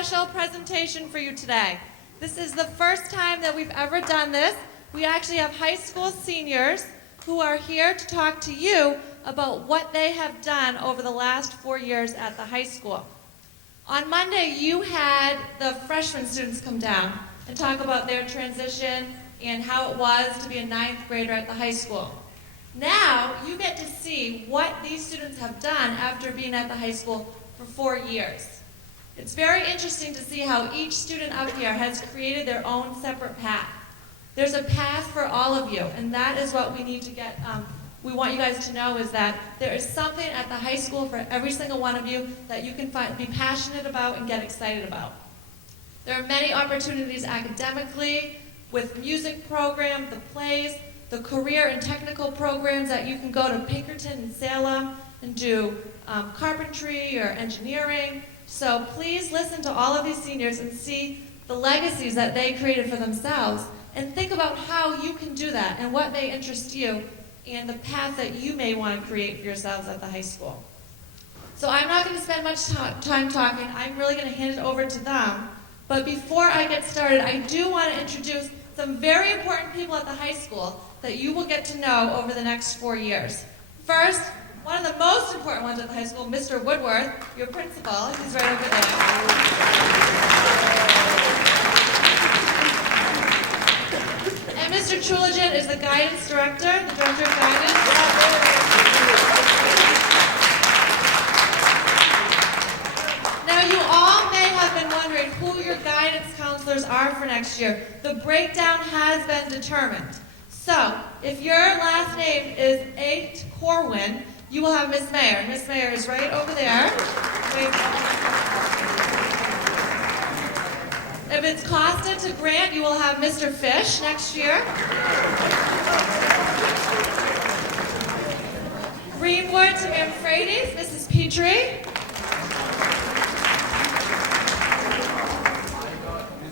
special presentation for you today. This is the first time that we've ever done this. We actually have high school seniors who are here to talk to you about what they have done over the last 4 years at the high school. On Monday, you had the freshman students come down and talk about their transition and how it was to be a 9th grader at the high school. Now, you get to see what these students have done after being at the high school for 4 years. It's very interesting to see how each student up here has created their own separate path. There's a path for all of you, and that is what we need to get, we want you guys to know is that there is something at the high school for every single one of you that you can be passionate about and get excited about. There are many opportunities academically, with music program, the plays, the career and technical programs that you can go to Pinkerton and Salem and do carpentry or engineering. So please listen to all of these seniors and see the legacies that they created for themselves and think about how you can do that and what may interest you and the path that you may want to create for yourselves at the high school. So I'm not going to spend much time talking. I'm really going to hand it over to them. But before I get started, I do want to introduce some very important people at the high school that you will get to know over the next 4 years. First, one of the most important ones at the high school, Mr. Woodworth, your principal. He's right over there. And Mr. Chuligin is the guidance director, the director of guidance. Now, you all may have been wondering who your guidance counselors are for next year. The breakdown has been determined. So, if your last name is A. Corwin, you will have Miss Mayer. Miss Mayer is right over there. If it's Costa to Grant, you will have Mr. Fish next year. Greenwood to Manfredi, Mrs. Petrie.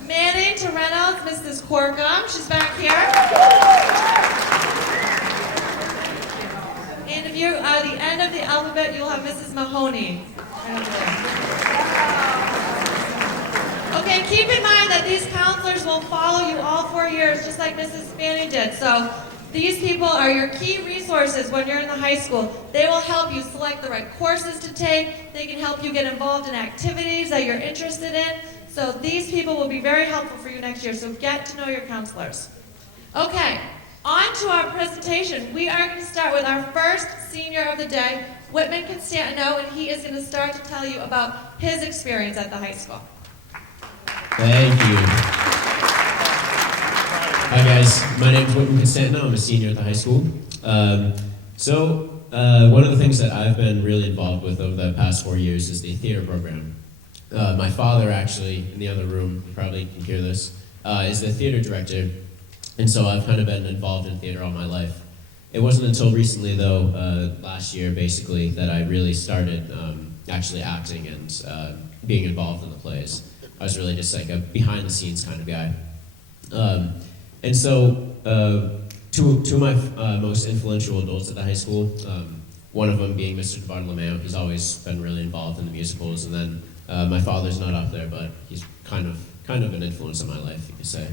Manning to Reynolds, Mrs. Corkum. She's back here. And if you're at the end of the alphabet, you'll have Mrs. Mahoney. Okay, keep in mind that these counselors will follow you all 4 years, just like Mrs. Fanning did. So these people are your key resources when you're in the high school. They will help you select the right courses to take. They can help you get involved in activities that you're interested in. So these people will be very helpful for you next year. So get to know your counselors. Okay. On to our presentation. We are going to start with our first senior of the day, Whitman Constantino, and he is going to start to tell you about his experience at the high school. Thank you. Hi guys, my name is Whitman Constantino. I'm a senior at the high school. One of the things that I've been really involved with over the past 4 years is the theater program. My father actually, in the other room, you probably can hear this, is the theater director. And so I've kind of been involved in theater all my life. It wasn't until recently, though, last year, basically, that I really started actually acting and being involved in the plays. I was really just like a behind-the-scenes kind of guy. Two of my most influential adults at the high school, one of them being Mr. DeVardo-LeMayo. He's always been really involved in the musicals. And then my father's not up there, but he's kind of an influence on my life, you could say.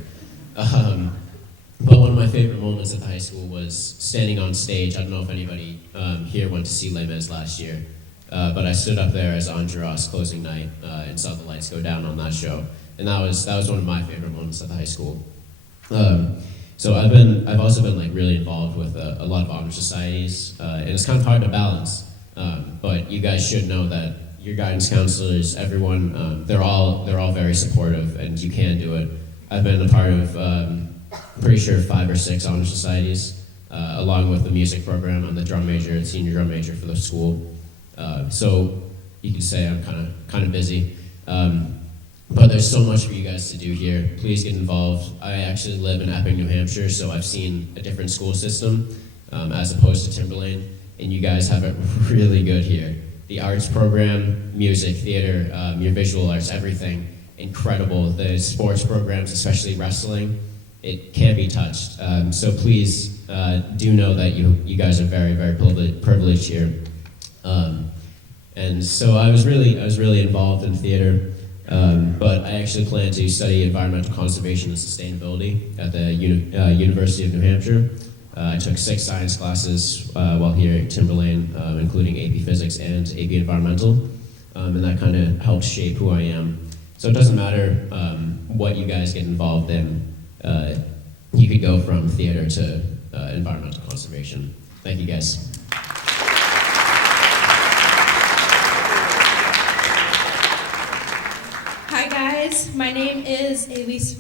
But one of my favorite moments at the high school was standing on stage. I don't know if anybody here went to see Les Mis last year, but I stood up there as Andros closing night and saw the lights go down on that show, and that was one of my favorite moments at the high school. So I've also been like really involved with a lot of honor societies, and it's kind of hard to balance. But you guys should know that your guidance counselors, everyone, they're all very supportive, and you can do it. I've been a part of pretty sure 5 or 6 honor societies, along with the music program. I'm the drum major, senior drum major for the school. So you can say I'm kind of busy. But there's so much for you guys to do here. Please get involved. I actually live in Epping, New Hampshire, so I've seen a different school system as opposed to Timberlane, and you guys have it really good here. The arts program, music, theater, your visual arts, everything, incredible. The sports programs, especially wrestling, it can't be touched. So please do know that you guys are very, very privileged here. And so I was really involved in theater. But I actually plan to study environmental conservation and sustainability at the University of New Hampshire. I took 6 science classes while here at Timberlane, including AP Physics and AP Environmental, and that kind of helped shape who I am. So it doesn't matter what you guys get involved in. You could go from theater to environmental conservation. Thank you, guys. Hi guys, my name is Elise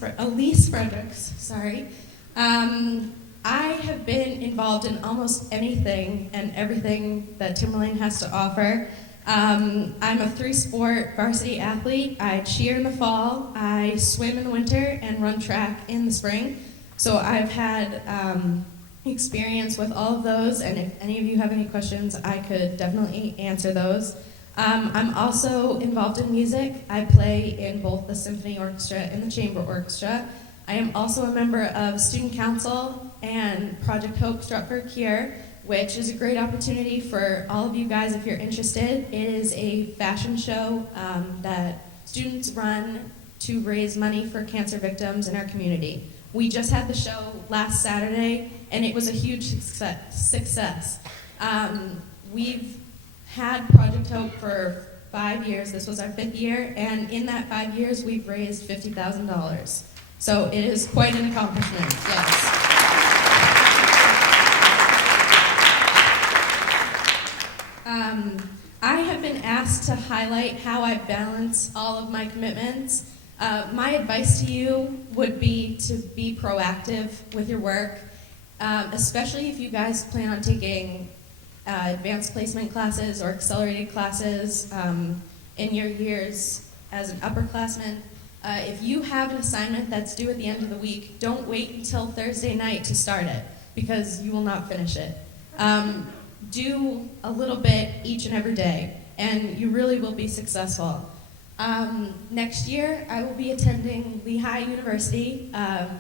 Fredericks, sorry. I have been involved in almost anything and everything that Timberlane has to offer. I'm a 3-sport varsity athlete. I cheer in the fall, I swim in the winter, and run track in the spring. So I've had experience with all of those, and if any of you have any questions, I could definitely answer those. I'm also involved in music. I play in both the symphony orchestra and the chamber orchestra. I am also a member of student council and Project Hope Stratford Cure, which is a great opportunity for all of you guys if you're interested. It is a fashion show that students run to raise money for cancer victims in our community. We just had the show last Saturday, and it was a huge success. We've had Project Hope for 5 years. This was our 5th year, and in that 5 years, we've raised $50,000. So it is quite an accomplishment, yes. I have been asked to highlight how I balance all of my commitments. My advice to you would be to be proactive with your work, especially if you guys plan on taking advanced placement classes or accelerated classes in your years as an upperclassman. If you have an assignment that's due at the end of the week, don't wait until Thursday night to start it, because you will not finish it. Do a little bit each and every day, and you really will be successful. Next year, I will be attending Lehigh University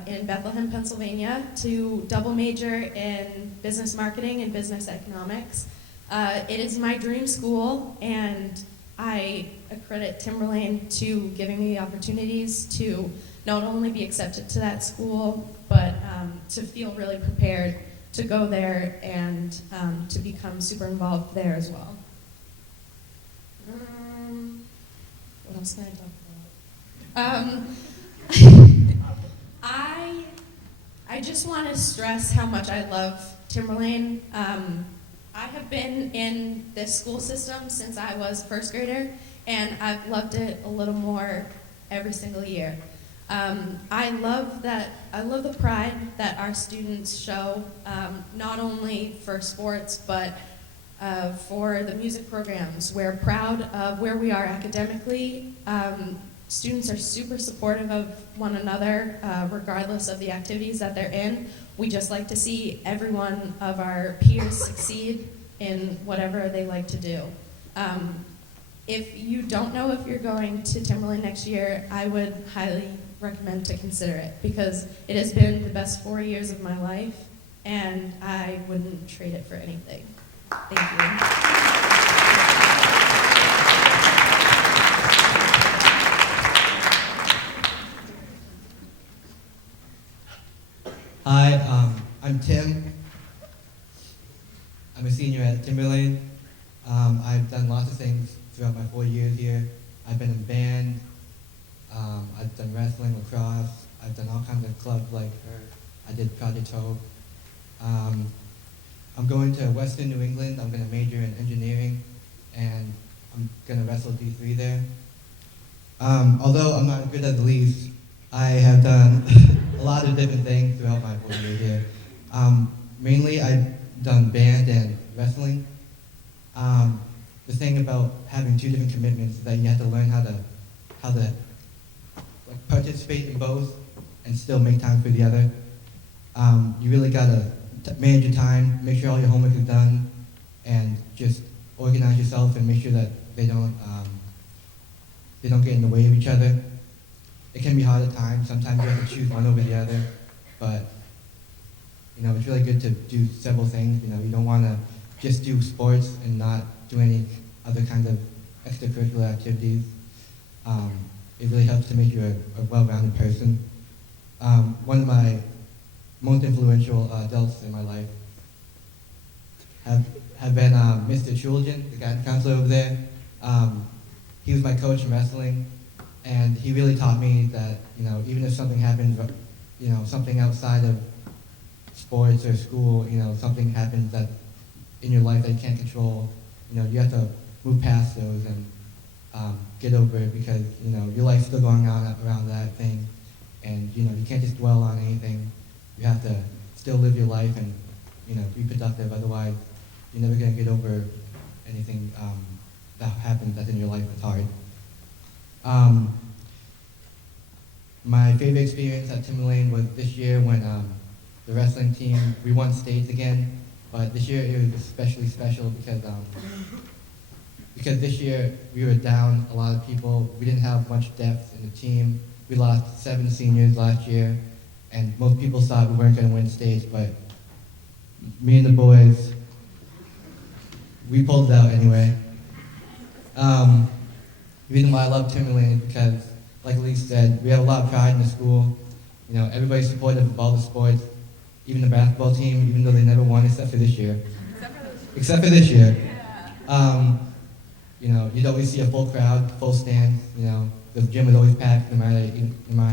in Bethlehem, Pennsylvania, to double major in business marketing and business economics. It is my dream school, and I accredit Timberlane to giving me the opportunities to not only be accepted to that school, but to feel really prepared to go there and to become super involved there as well. What else can I talk about? I just want to stress how much I love Timberlane. I have been in this school system since I was a 1st grader, and I've loved it a little more every single year. I love the pride that our students show, not only for sports, but for the music programs. We're proud of where we are academically. Students are super supportive of one another, regardless of the activities that they're in. We just like to see every one of our peers succeed in whatever they like to do. If you don't know if you're going to Timberlane next year, I would highly recommend to consider it, because it has been the best 4 years of my life, and I wouldn't trade it for anything. Thank you. Hi, I'm Tim. I'm a senior at Timberlane. I've done lots of things throughout my 4 years here. I've been in band, I've done wrestling, lacrosse, I've done all kinds of clubs like her. I did Project Hope. I'm going to Western New England. I'm going to major in engineering, and I'm going to wrestle D3 there. Although I'm not good at the leaves, I have done a lot of different things throughout my 4 years here. Mainly, I've done band and wrestling. The thing about having 2 different commitments is that you have to learn how to like, participate in both and still make time for the other. You really gotta manage your time, make sure all your homework is done, and just organize yourself and make sure that they don't get in the way of each other. It can be hard at times. Sometimes you have to choose one over the other, but you know, it's really good to do several things. You know, you don't want to just do sports and not do any other kind of extracurricular activities. it really helps to make you a well-rounded person. One of my most influential adults in my life have been Mr. Chuljan, the guidance counselor over there. He was my coach in wrestling, and he really taught me that, you know, even if something happens, you know, something outside of sports or school, you know, something happens that in your life that you can't control, you know, you have to move past those and get over it, because, you know, your life's still going on around that thing, and, you know, you can't just dwell on anything. You have to still live your life and, you know, be productive. Otherwise, you're never going to get over anything that happens that's in your life that's hard. My favorite experience at Timberlane was this year when the wrestling team, we won states again, but this year it was especially special because this year we were down a lot of people. We didn't have much depth in the team. We lost 7 seniors last year, and most people thought we weren't going to win states, but me and the boys, we pulled it out anyway. The reason why I love Timberlane is because, like Elise said, we have a lot of pride in the school. You know, everybody's supportive of all the sports, even the basketball team, even though they never won except for this year. Except for this year. You know, you'd always see a full crowd, full stand. You know, the gym was always packed, no matter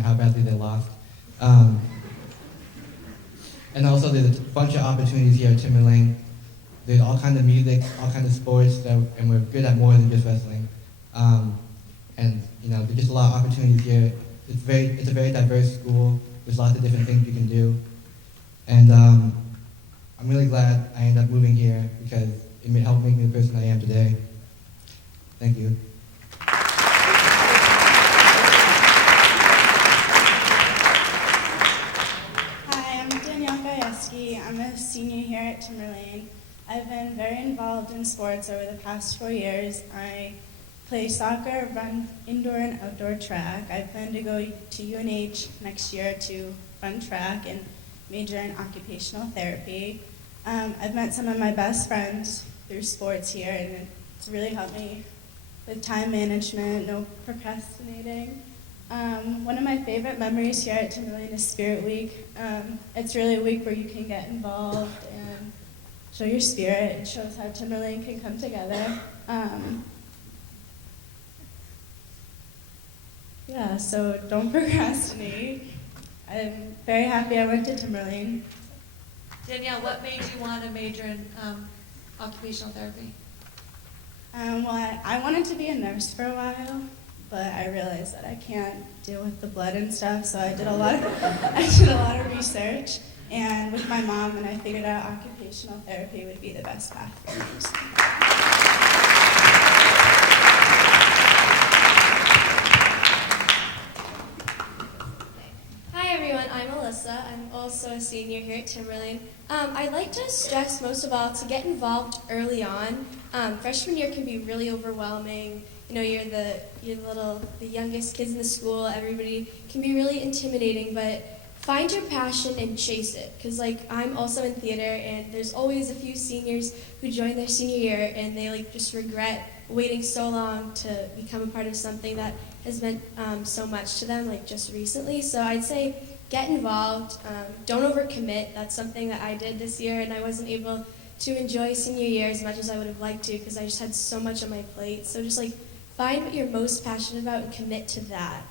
how badly they lost. And also, there's a bunch of opportunities here at Timberlane. There's all kinds of music, all kinds of sports, and we're good at more than just wrestling. And you know, there's just a lot of opportunities here. It's a very diverse school. There's lots of different things you can do. And I'm really glad I ended up moving here because it helped make me the person I am today. Thank you. Hi, I'm Danielle Gajewski. I'm a senior here at Timberlane. I've been very involved in sports over the past 4 years. I play soccer, run indoor and outdoor track. I plan to go to UNH next year to run track and major in occupational therapy. I've met some of my best friends through sports here, and it's really helped me with time management, no procrastinating. One of my favorite memories here at Timberlane is Spirit Week. It's really a week where you can get involved and show your spirit. It shows how Timberlane can come together. Yeah, so don't procrastinate. I'm very happy I went to Timberlane. Danielle, what made you want to major in occupational therapy? Well, I wanted to be a nurse for a while, but I realized that I can't deal with the blood and stuff, so I did a lot of research, and with my mom, and I figured out occupational therapy would be the best path for me. So. Hi everyone, I'm Alyssa. I'm also a senior here at Timberlane. I'd like to stress most of all to get involved early on. Freshman year can be really overwhelming. You know, you're the youngest kids in the school. Everybody can be really intimidating, but find your passion and chase it. Because like I'm also in theater, and there's always a few seniors who join their senior year and they like just regret waiting so long to become a part of something that has meant so much to them, like just recently. So I'd say get involved. Don't overcommit. That's something that I did this year, and I wasn't able to enjoy senior year as much as I would have liked to because I just had so much on my plate. So just like find what you're most passionate about and commit to that.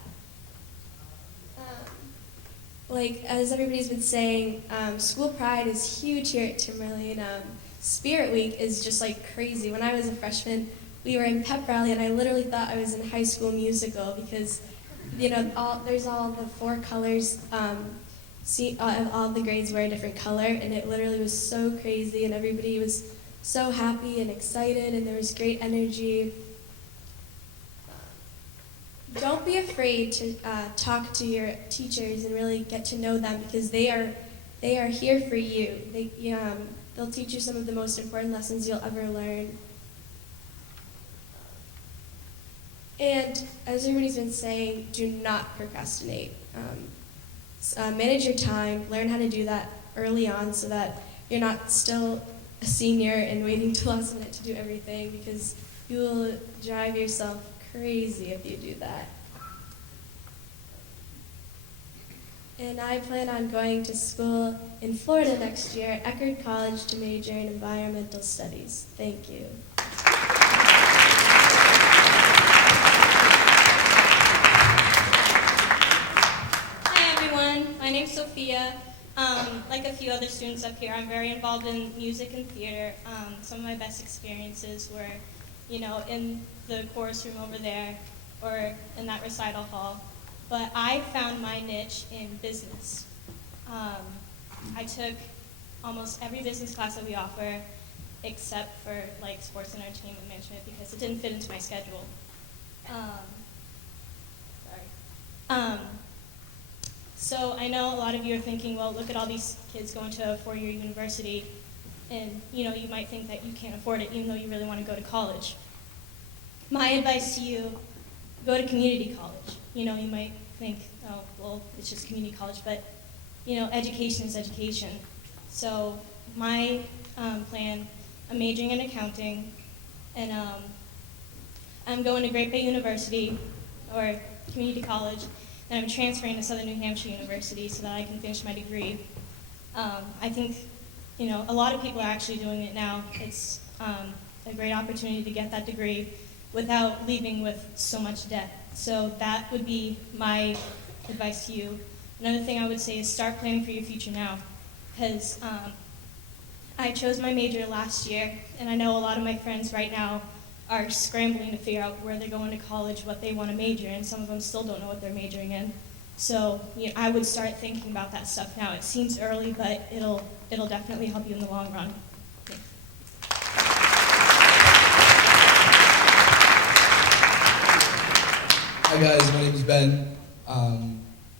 Like as everybody's been saying, school pride is huge here at Timberlane. Spirit Week is just like crazy. When I was a freshman, we were in pep rally, and I literally thought I was in High School Musical because, you know, there's all the 4 colors. All the grades wear a different color, and it literally was so crazy, and everybody was so happy and excited, and there was great energy. Don't be afraid to talk to your teachers and really get to know them because they are here for you. They'll teach you some of the most important lessons you'll ever learn. And as everybody's been saying, do not procrastinate. Manage your time, learn how to do that early on so that you're not still a senior and waiting till last minute to do everything because you will drive yourself crazy if you do that. And I plan on going to school in Florida next year at Eckerd College to major in environmental studies. Thank you. Hi everyone, my name's Sophia. Like a few other students up here, I'm very involved in music and theater. Some of my best experiences were, in the chorus room over there or in that recital hall. But I found my niche in business. I took almost every business class that we offer except for like sports and entertainment management because it didn't fit into my schedule. So I know a lot of you are thinking, well, look at all these kids going to a four-year university, and you might think that you can't afford it even though you really want to go to college. My advice to you, go to community college. You might think, oh, well, it's just community college, but education is education. So my plan, I'm majoring in accounting, and I'm going to Great Bay University, or community college, and I'm transferring to Southern New Hampshire University so that I can finish my degree. I think, a lot of people are actually doing it now. It's a great opportunity to get that degree without leaving with so much debt. So that would be my advice to you. Another thing I would say is start planning for your future now, because I chose my major last year, and I know a lot of my friends right now are scrambling to figure out where they're going to college, what they want to major in. Some of them still don't know what they're majoring in. So I would start thinking about that stuff now. It seems early, but it'll definitely help you in the long run. Thanks. Hi guys, my name is Ben.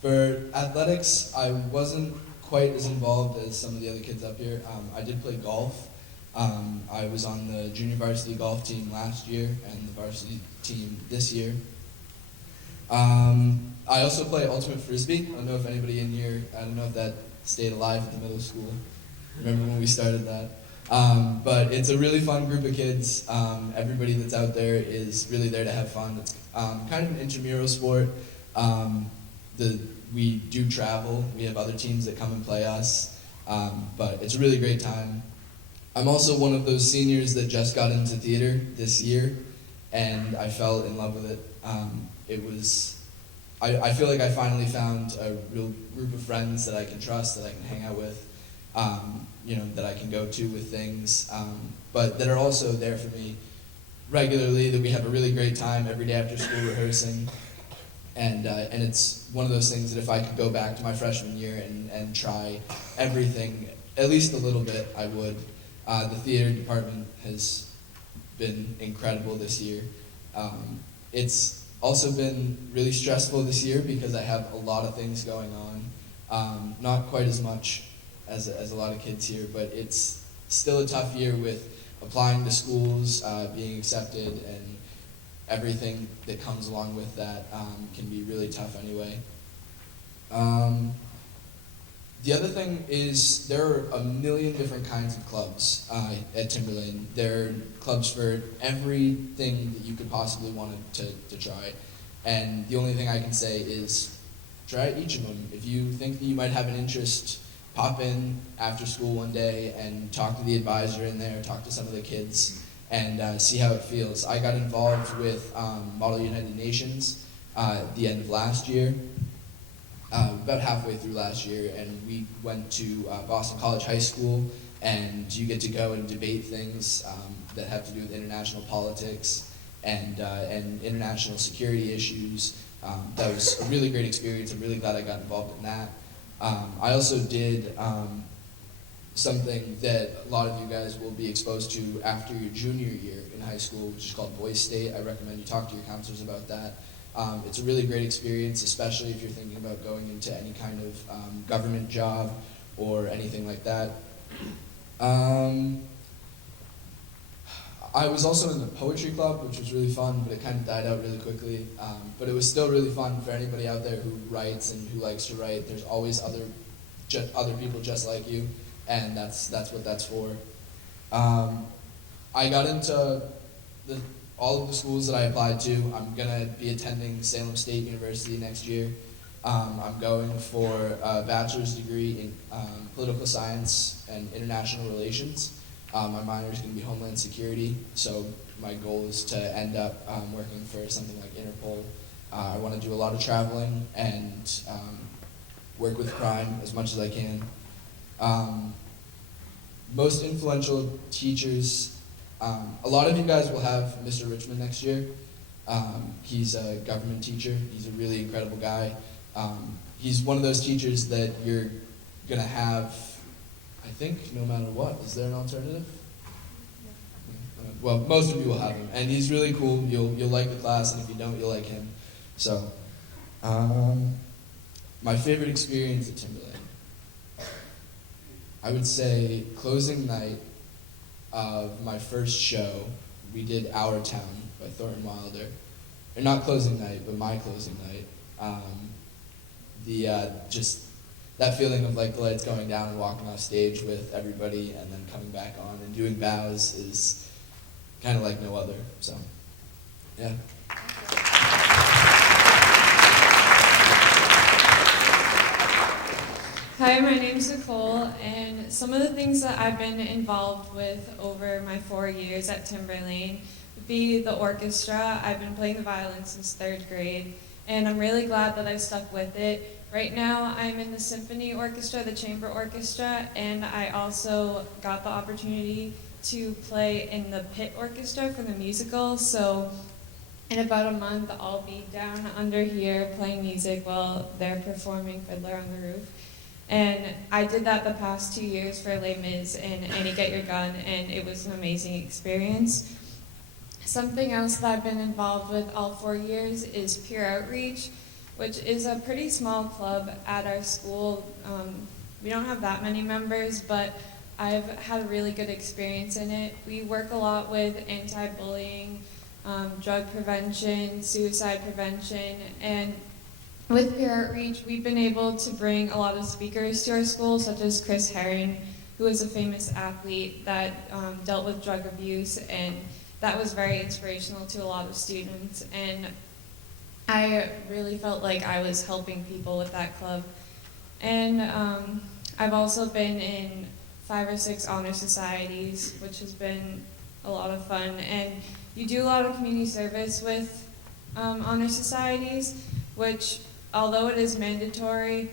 For athletics, I wasn't quite as involved as some of the other kids up here. I did play golf. I was on the junior varsity golf team last year and the varsity team this year. I also play ultimate frisbee. I don't know if anybody in here, I don't know if that stayed alive at the middle school. Remember when we started that? But it's a really fun group of kids. Everybody that's out there is really there to have fun. It's kind of an intramural sport. We do travel. We have other teams that come and play us. But it's a really great time. I'm also one of those seniors that just got into theater this year, and I fell in love with it. I feel like I finally found a real group of friends that I can trust, that I can hang out with, that I can go to with things, but that are also there for me regularly, that we have a really great time every day after school rehearsing. And it's one of those things that if I could go back to my freshman year and try everything, at least a little bit, I would. The theater department has been incredible this year. It's also been really stressful this year because I have a lot of things going on. Not quite as much as a lot of kids here, but it's still a tough year with applying to schools, being accepted, and everything that comes along with that can be really tough anyway. The other thing is there are a million different kinds of clubs at Timberlane. There are clubs for everything that you could possibly want to try. And the only thing I can say is try each of them. If you think that you might have an interest, pop in after school one day and talk to the advisor in there, talk to some of the kids, and see how it feels. I got involved with Model United Nations at the end of last year. About halfway through last year, and we went to Boston College High School, and you get to go and debate things that have to do with international politics and international security issues. That was a really great experience. I'm really glad I got involved in that. I also did something that a lot of you guys will be exposed to after your junior year in high school, which is called Voice State. I recommend you talk to your counselors about that. It's a really great experience, especially if you're thinking about going into any kind of government job or anything like that. I was also in the poetry club, which was really fun, but it kind of died out really quickly. But it was still really fun for anybody out there who writes and who likes to write. There's always other people just like you, and that's what that's for. I got into all of the schools that I applied to. I'm going to be attending Salem State University next year, I'm going for a bachelor's degree in political science and international relations. My minor is going to be Homeland Security, so my goal is to end up working for something like Interpol. I want to do a lot of traveling and work with crime as much as I can. Most influential teachers, a lot of you guys will have Mr. Richmond next year. He's a government teacher. He's a really incredible guy. He's one of those teachers that you're going to have, I think, no matter what. Is there an alternative? Well, most of you will have him, and he's really cool. You'll like the class, and if you don't, you'll like him. So, my favorite experience at Timberland, I would say closing night of my first show. We did Our Town by Thornton Wilder. Or not closing night, but my closing night. Just that feeling of like the lights going down and walking off stage with everybody and then coming back on and doing bows is kind of like no other. So, yeah. Hi, my name's Nicole, and some of the things that I've been involved with over my 4 years at Timberlane would be the orchestra. I've been playing the violin since 3rd grade, and I'm really glad that I stuck with it. Right now, I'm in the symphony orchestra, the chamber orchestra, and I also got the opportunity to play in the pit orchestra for the musical, so in about a month, I'll be down under here playing music while they're performing Fiddler on the Roof. And I did that the past 2 years for Les Mis and Annie Get Your Gun, and it was an amazing experience. Something else that I've been involved with all 4 years is Peer Outreach, which is a pretty small club at our school. We don't have that many members, but I've had a really good experience in it. We work a lot with anti-bullying, drug prevention, suicide prevention, and with Peer Outreach, we've been able to bring a lot of speakers to our school, such as Chris Herring, who is a famous athlete that dealt with drug abuse, and that was very inspirational to a lot of students. And I really felt like I was helping people with that club. And I've also been in 5 or 6 honor societies, which has been a lot of fun. And you do a lot of community service with honor societies, which, although it is mandatory,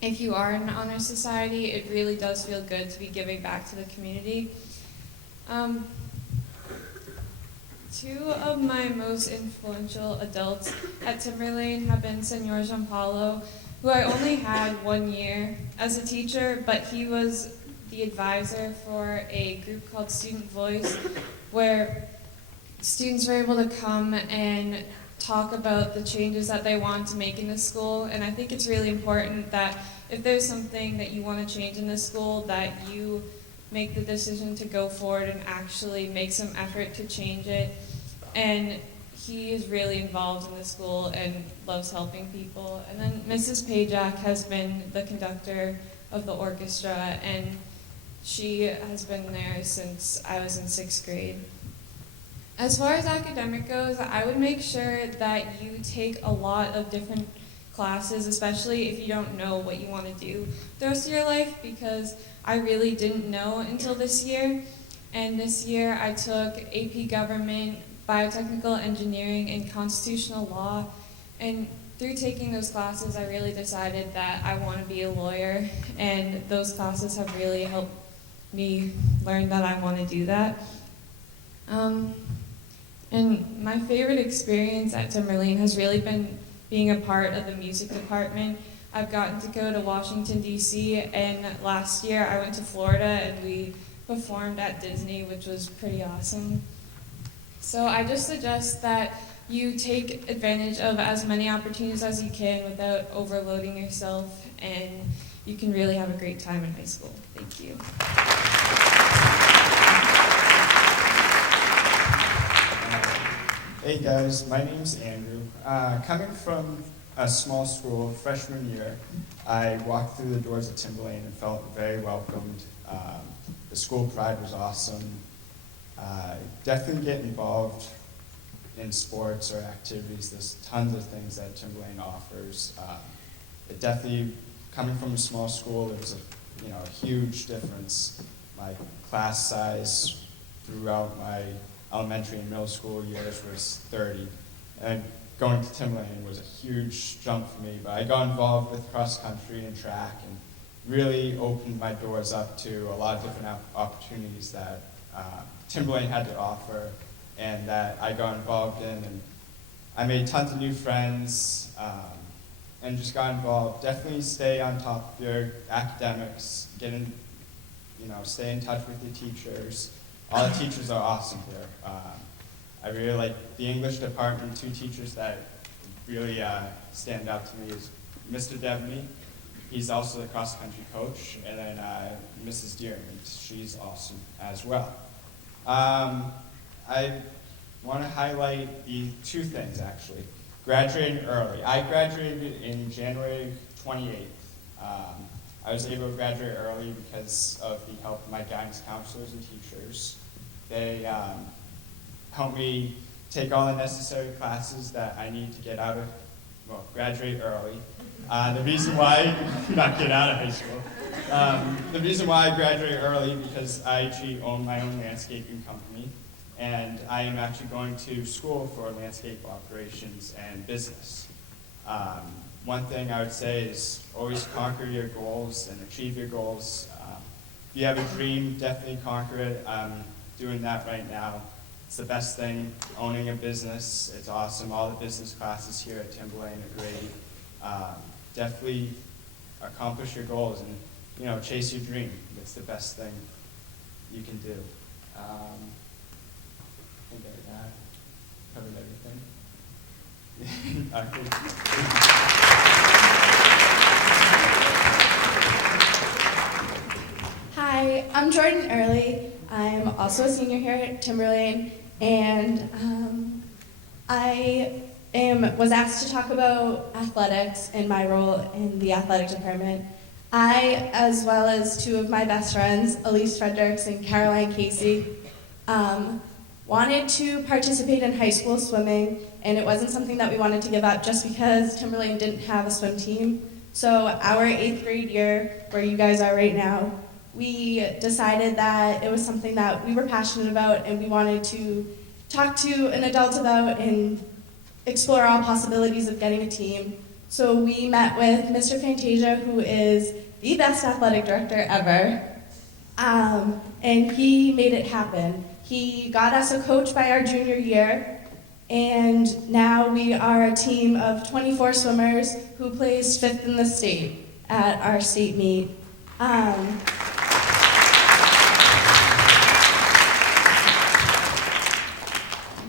if you are in an honor society, it really does feel good to be giving back to the community. 2 of my most influential adults at Timberlane have been Senor Gianpaolo, who I only had 1 year as a teacher, but he was the advisor for a group called Student Voice, where students were able to come and talk about the changes that they want to make in the school. And I think it's really important that if there's something that you want to change in the school, that you make the decision to go forward and actually make some effort to change it. And he is really involved in the school and loves helping people. And then Mrs. Pajak has been the conductor of the orchestra, and she has been there since I was in 6th grade. As far as academic goes, I would make sure that you take a lot of different classes, especially if you don't know what you want to do the rest of your life, because I really didn't know until this year. And this year I took AP Government, Biotechnical Engineering, and Constitutional Law. And through taking those classes, I really decided that I want to be a lawyer, and those classes have really helped me learn that I want to do that. And my favorite experience at Timberlane has really been being a part of the music department. I've gotten to go to Washington, D.C., and last year I went to Florida and we performed at Disney, which was pretty awesome. So I just suggest that you take advantage of as many opportunities as you can without overloading yourself, and you can really have a great time in high school. Thank you. Hey guys, my name's Andrew. Coming from a small school, freshman year, I walked through the doors at Timberlane and felt very welcomed. The school pride was awesome. Definitely get involved in sports or activities. There's tons of things that Timberlane offers. it definitely, coming from a small school, there was a huge difference. My class size throughout my elementary and middle school years was 30. And going to Timberlane was a huge jump for me, but I got involved with cross country and track and really opened my doors up to a lot of different opportunities that Timberlane had to offer and that I got involved in. And I made tons of new friends and just got involved. Definitely stay on top of your academics, stay in touch with your teachers. All the teachers are awesome here. I really like the English department. Two teachers that really stand out to me is Mr. Devney. He's also the cross-country coach, and then Mrs. Deering. She's awesome as well. I want to highlight the two things, actually. Graduating early. I graduated in January 28th. I was able to graduate early because of the help of my guidance counselors and teachers. They helped me take all the necessary classes that I need to graduate early. The reason why, not get out of high school, the reason why I graduated early because I actually own my own landscaping company, and I am actually going to school for landscape operations and business. One thing I would say is always conquer your goals and achieve your goals. If you have a dream, definitely conquer it. I'm doing that right now. It's the best thing, owning a business. It's awesome. All the business classes here at Timberlane are great. Definitely accomplish your goals and chase your dream. It's the best thing you can do. I think I covered everything. Hi, I'm Jordan Early. I'm also a senior here at Timberlane, and I was asked to talk about athletics and my role in the athletic department. I, as well as two of my best friends, Elise Fredericks and Caroline Casey, wanted to participate in high school swimming, and it wasn't something that we wanted to give up just because Timberlane didn't have a swim team. So our 8th grade year, where you guys are right now, we decided that it was something that we were passionate about and we wanted to talk to an adult about and explore all possibilities of getting a team. So we met with Mr. Fantasia, who is the best athletic director ever, and he made it happen. He got us a coach by our junior year, and now we are a team of 24 swimmers who placed 5th in the state at our state meet.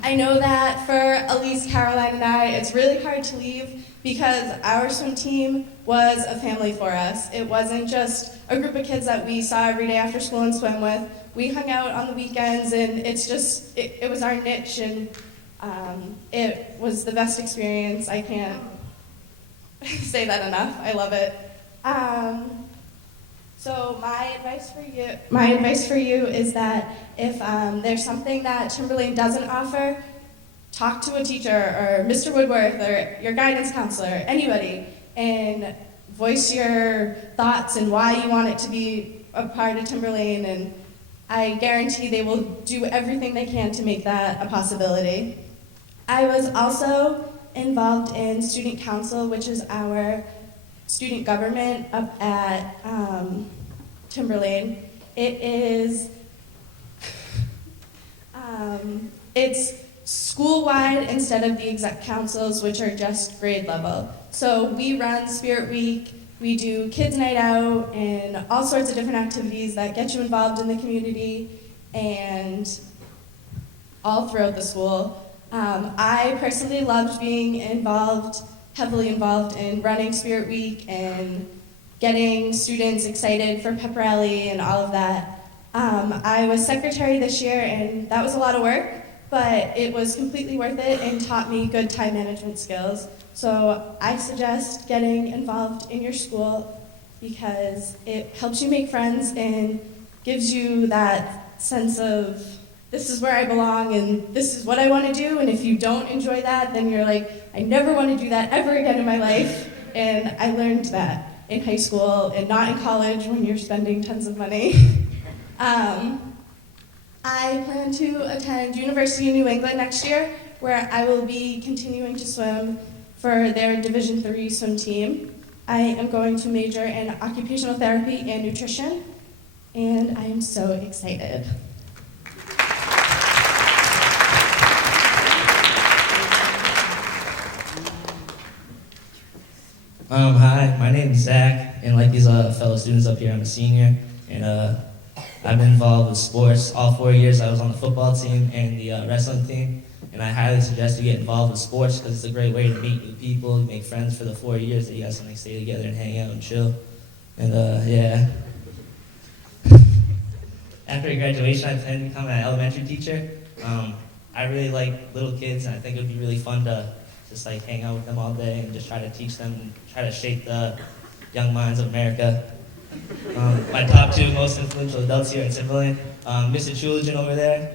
I know that for Elise, Caroline, and I, it's really hard to leave because our swim team was a family for us. It wasn't just a group of kids that we saw every day after school and swim with. We hung out on the weekends, and it was our niche, and it was the best experience. I can't say that enough. I love it. So my advice for you is that if there's something that Timberlane doesn't offer, talk to a teacher or Mr. Woodworth or your guidance counselor, anybody, and voice your thoughts and why you want it to be a part of Timberlane, and I guarantee they will do everything they can to make that a possibility. I was also involved in student council, which is our student government up at Timberlane. It's school-wide instead of the exec councils, which are just grade level. So we run Spirit Week, we do Kids Night Out, and all sorts of different activities that get you involved in the community and all throughout the school. I personally loved being heavily involved in running Spirit Week and getting students excited for pep rally and all of that. I was secretary this year, and that was a lot of work, but it was completely worth it and taught me good time management skills. So I suggest getting involved in your school because it helps you make friends and gives you that sense of this is where I belong and this is what I want to do, and if you don't enjoy that, then you're like, I never want to do that ever again in my life. and I learned that in high school and not in college when you're spending tons of money. I plan to attend University of New England next year, where I will be continuing to swim for their Division III swim team. I am going to major in occupational therapy and nutrition, and I am so excited. Hi, my name is Zach, and like these fellow students up here, I'm a senior, and I've been involved with sports. All 4 years I was on the football team and the wrestling team, and I highly suggest you get involved with sports because it's a great way to meet new people, make friends for the 4 years that you guys can stay together and hang out and chill. And yeah. After graduation, I plan to become an elementary teacher. I really like little kids, and I think it would be really fun to just like hang out with them all day and just try to teach them and try to shape the young minds of America. My top 2 most influential adults here in Timberland, Mr. Chuligan over there,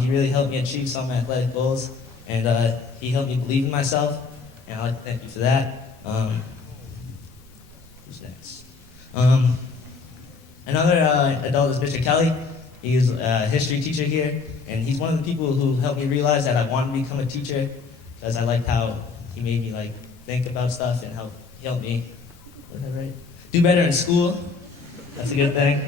he really helped me achieve some of my athletic goals, and he helped me believe in myself, and I'd like to thank you for that. Who's next? Another adult is Mr. Kelly. He's a history teacher here, and he's one of the people who helped me realize that I wanted to become a teacher, because I liked how he made me like think about stuff and help me do better in school. That's a good thing.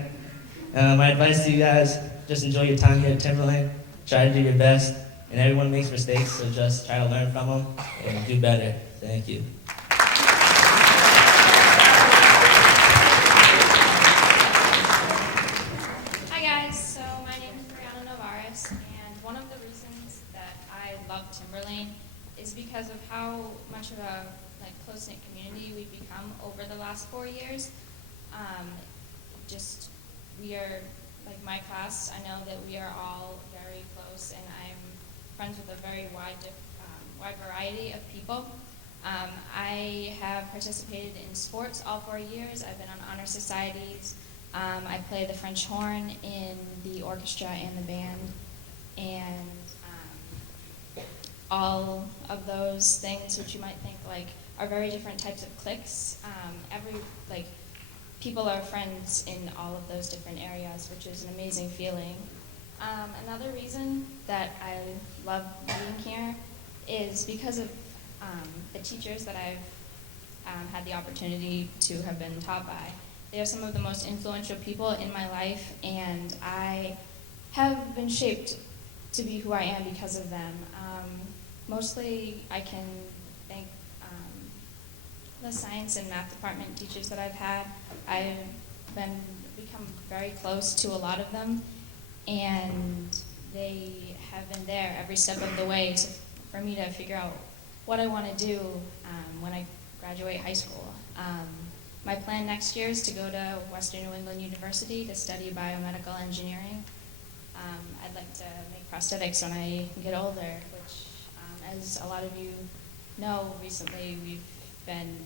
My advice to you guys, just enjoy your time here at Timberland. Try to do your best. And everyone makes mistakes, so just try to learn from them and do better. Thank you. Hi guys, so my name is Brianna Novares, and one of the reasons that I love Timberlane is because of how much of a close-knit community we've become over the last 4 years. We are, like my class, I know that we are all very close, and I'm friends with a very wide variety of people. I have participated in sports all 4 years. I've been on honor societies. I play the French horn in the orchestra and the band, and all of those things which you might think are very different types of cliques. People are friends in all of those different areas, which is an amazing feeling. Another reason that I love being here is because of the teachers that I've had the opportunity to have been taught by. They are some of the most influential people in my life, and I have been shaped to be who I am because of them. Mostly I can thank the science and math department teachers that I've had. I've become very close to a lot of them, and they have been there every step of the way for me to figure out what I want to do when I graduate high school. My plan next year is to go to Western New England University to study biomedical engineering. I'd like to make prosthetics when I get older, which, as a lot of you know, recently we've been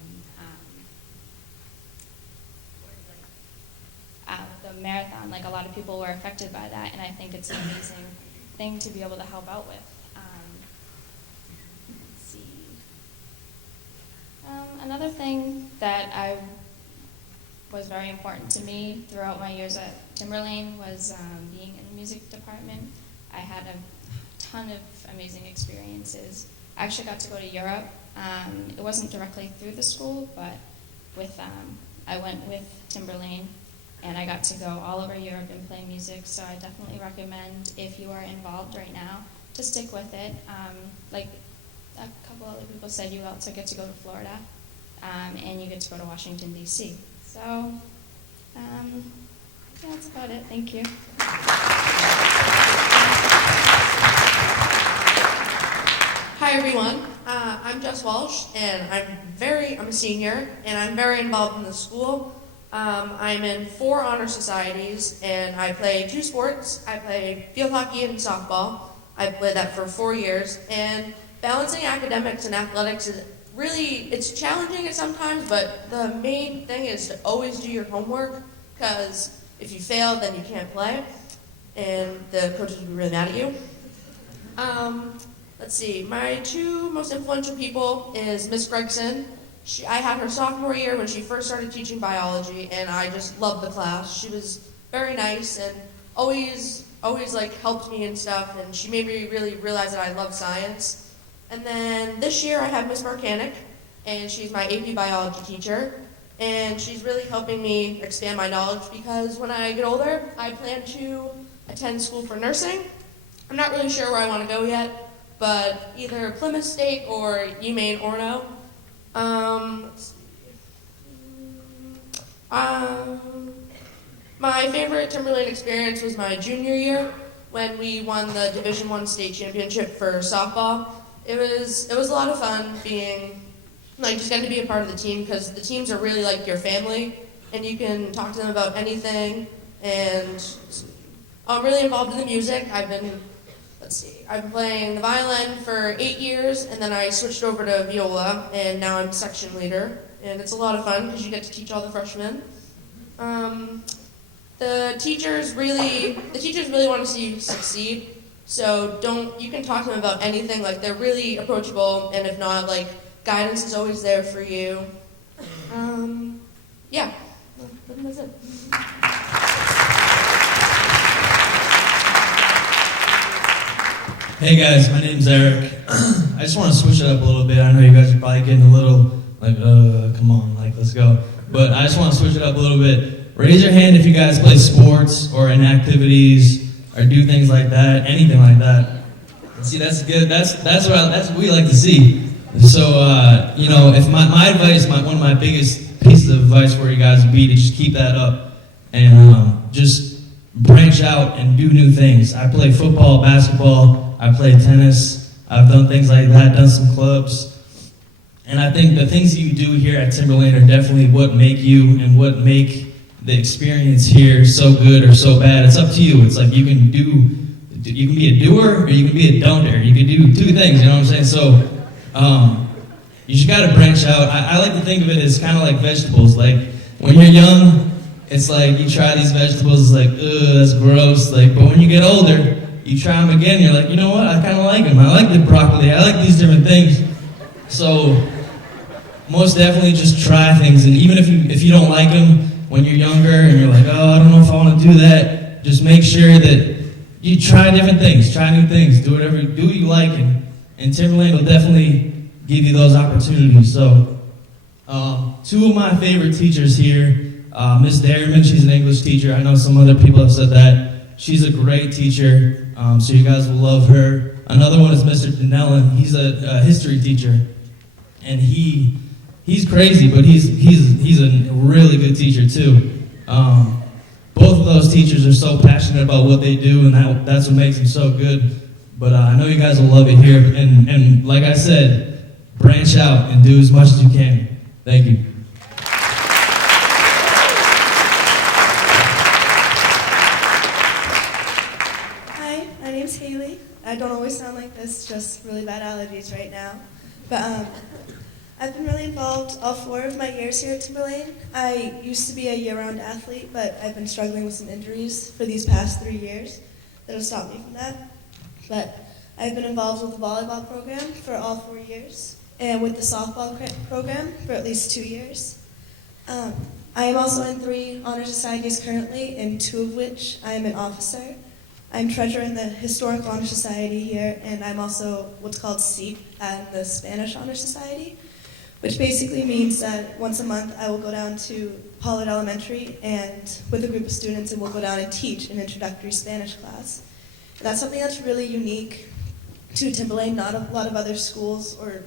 the marathon, a lot of people were affected by that, and I think it's an amazing thing to be able to help out with. Let's see. Another thing that was very important to me throughout my years at Timberlane was being in the music department. I had a ton of amazing experiences. I actually got to go to Europe. It wasn't directly through the school, but I went with Timberlane, and I got to go all over Europe and play music, so I definitely recommend, if you are involved right now, to stick with it. Like a couple other people said, you also get to go to Florida, and you get to go to Washington, D.C. So, yeah, that's about it. Thank you. Hi everyone, I'm Jess Walsh, and I'm a senior, and I'm very involved in the school. I'm in 4 honor societies, and I play 2 sports. I play field hockey and softball. I played that for 4 years, and balancing academics and athletics is it's challenging at sometimes, but the main thing is to always do your homework, because if you fail, then you can't play, and the coaches will be really mad at you. Let's see, my 2 most influential people is Miss Gregson. I had her sophomore year when she first started teaching biology, and I just loved the class. She was very nice and always like helped me and stuff, and she made me really realize that I love science. And then this year I have Miss Marcanic, and she's my AP biology teacher, and she's really helping me expand my knowledge because when I get older, I plan to attend school for nursing. I'm not really sure where I want to go yet, but either Plymouth State or UMaine Orono. My favorite Timberlane experience was my junior year when we won the Division I state championship for softball. It was a lot of fun being just getting to be a part of the team because the teams are really like your family and you can talk to them about anything. And I'm really involved in the music. I've been playing the violin for 8 years, and then I switched over to viola, and now I'm section leader. And it's a lot of fun because you get to teach all the freshmen. The teachers really want to see you succeed. So you can talk to them about anything. Like they're really approachable, and if not, like guidance is always there for you. Yeah, I think that's it. Hey guys, my name's Eric. I just want to switch it up a little bit. I know you guys are probably getting a little like, come on, like let's go. But I just want to switch it up a little bit. Raise your hand if you guys play sports or in activities or do things like that, anything like that. See, that's good. That's what we like to see. So, if my advice, one of my biggest pieces of advice for you guys would be to just keep that up and just branch out and do new things. I play football, basketball, I play tennis, I've done things like that, done some clubs. And I think the things that you do here at Timberlane are definitely what make you and what make the experience here so good or so bad. It's up to you. It's like you can be a doer or you can be a don't-er. You can do two things, you know what I'm saying? So you just gotta branch out. I like to think of it as kind of like vegetables. Like when you're young, it's like you try these vegetables, it's like, ugh, that's gross. Like, but when you get older, you try them again, you're like, you know what, I kind of like them. I like the broccoli, I like these different things. So most definitely just try things, and even if you don't like them when you're younger and you're like, oh, I don't know if I want to do that, just make sure that you try different things, try new things, do what you like, and Timberlane will definitely give you those opportunities. So two of my favorite teachers here, Miss Derriman, she's an English teacher. I know some other people have said that. She's a great teacher, so you guys will love her. Another one is Mr. Dinellen. He's a history teacher, and he's crazy, but he's a really good teacher too. Both of those teachers are so passionate about what they do, and that's what makes them so good. But I know you guys will love it here, and like I said, branch out and do as much as you can. Thank you. Hi, my name's Haley. I don't always sound like this, just really bad allergies right now. But I've been really involved all 4 of my years here at Timberlane. I used to be a year-round athlete, but I've been struggling with some injuries for these past 3 years that have stopped me from that. But I've been involved with the volleyball program for all 4 years, and with the softball program for at least 2 years. I am also in 3 honor societies currently, in 2 of which I am an officer. I'm treasurer in the Historical Honor Society here, and I'm also what's called SEEP at the Spanish Honor Society, which basically means that once a month I will go down to Pollard Elementary and with a group of students, and we'll go down and teach an introductory Spanish class. And that's something that's really unique to Timberlane. Not a lot of other schools or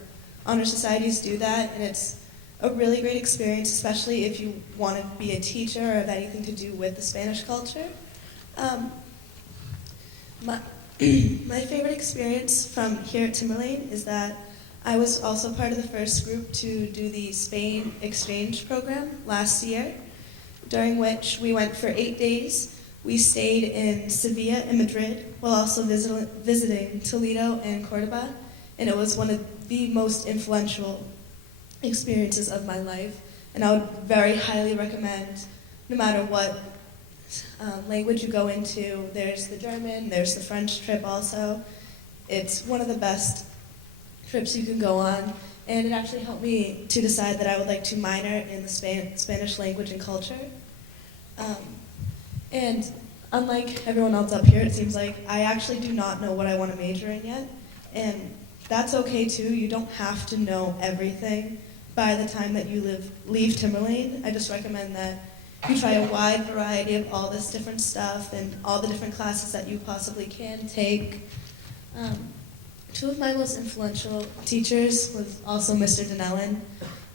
honor societies do that, and it's a really great experience, especially if you want to be a teacher or have anything to do with the Spanish culture. My favorite experience from here at Timberlane is that I was also part of the first group to do the Spain exchange program last year, during which we went for 8 days. We stayed in Sevilla and Madrid while also visiting Toledo and Cordoba, and it was one of the most influential experiences of my life, and I would very highly recommend, no matter what language you go into. There's the German, there's the French trip also. It's one of the best trips you can go on, and it actually helped me to decide that I would like to minor in the Spanish language and culture. And unlike everyone else up here, it seems like I actually do not know what I want to major in yet, and that's okay too. You don't have to know everything by the time that you leave Timberlane. I just recommend that you try a wide variety of all this different stuff and all the different classes that you possibly can take. Two of my most influential teachers was also Mr. Donnellan.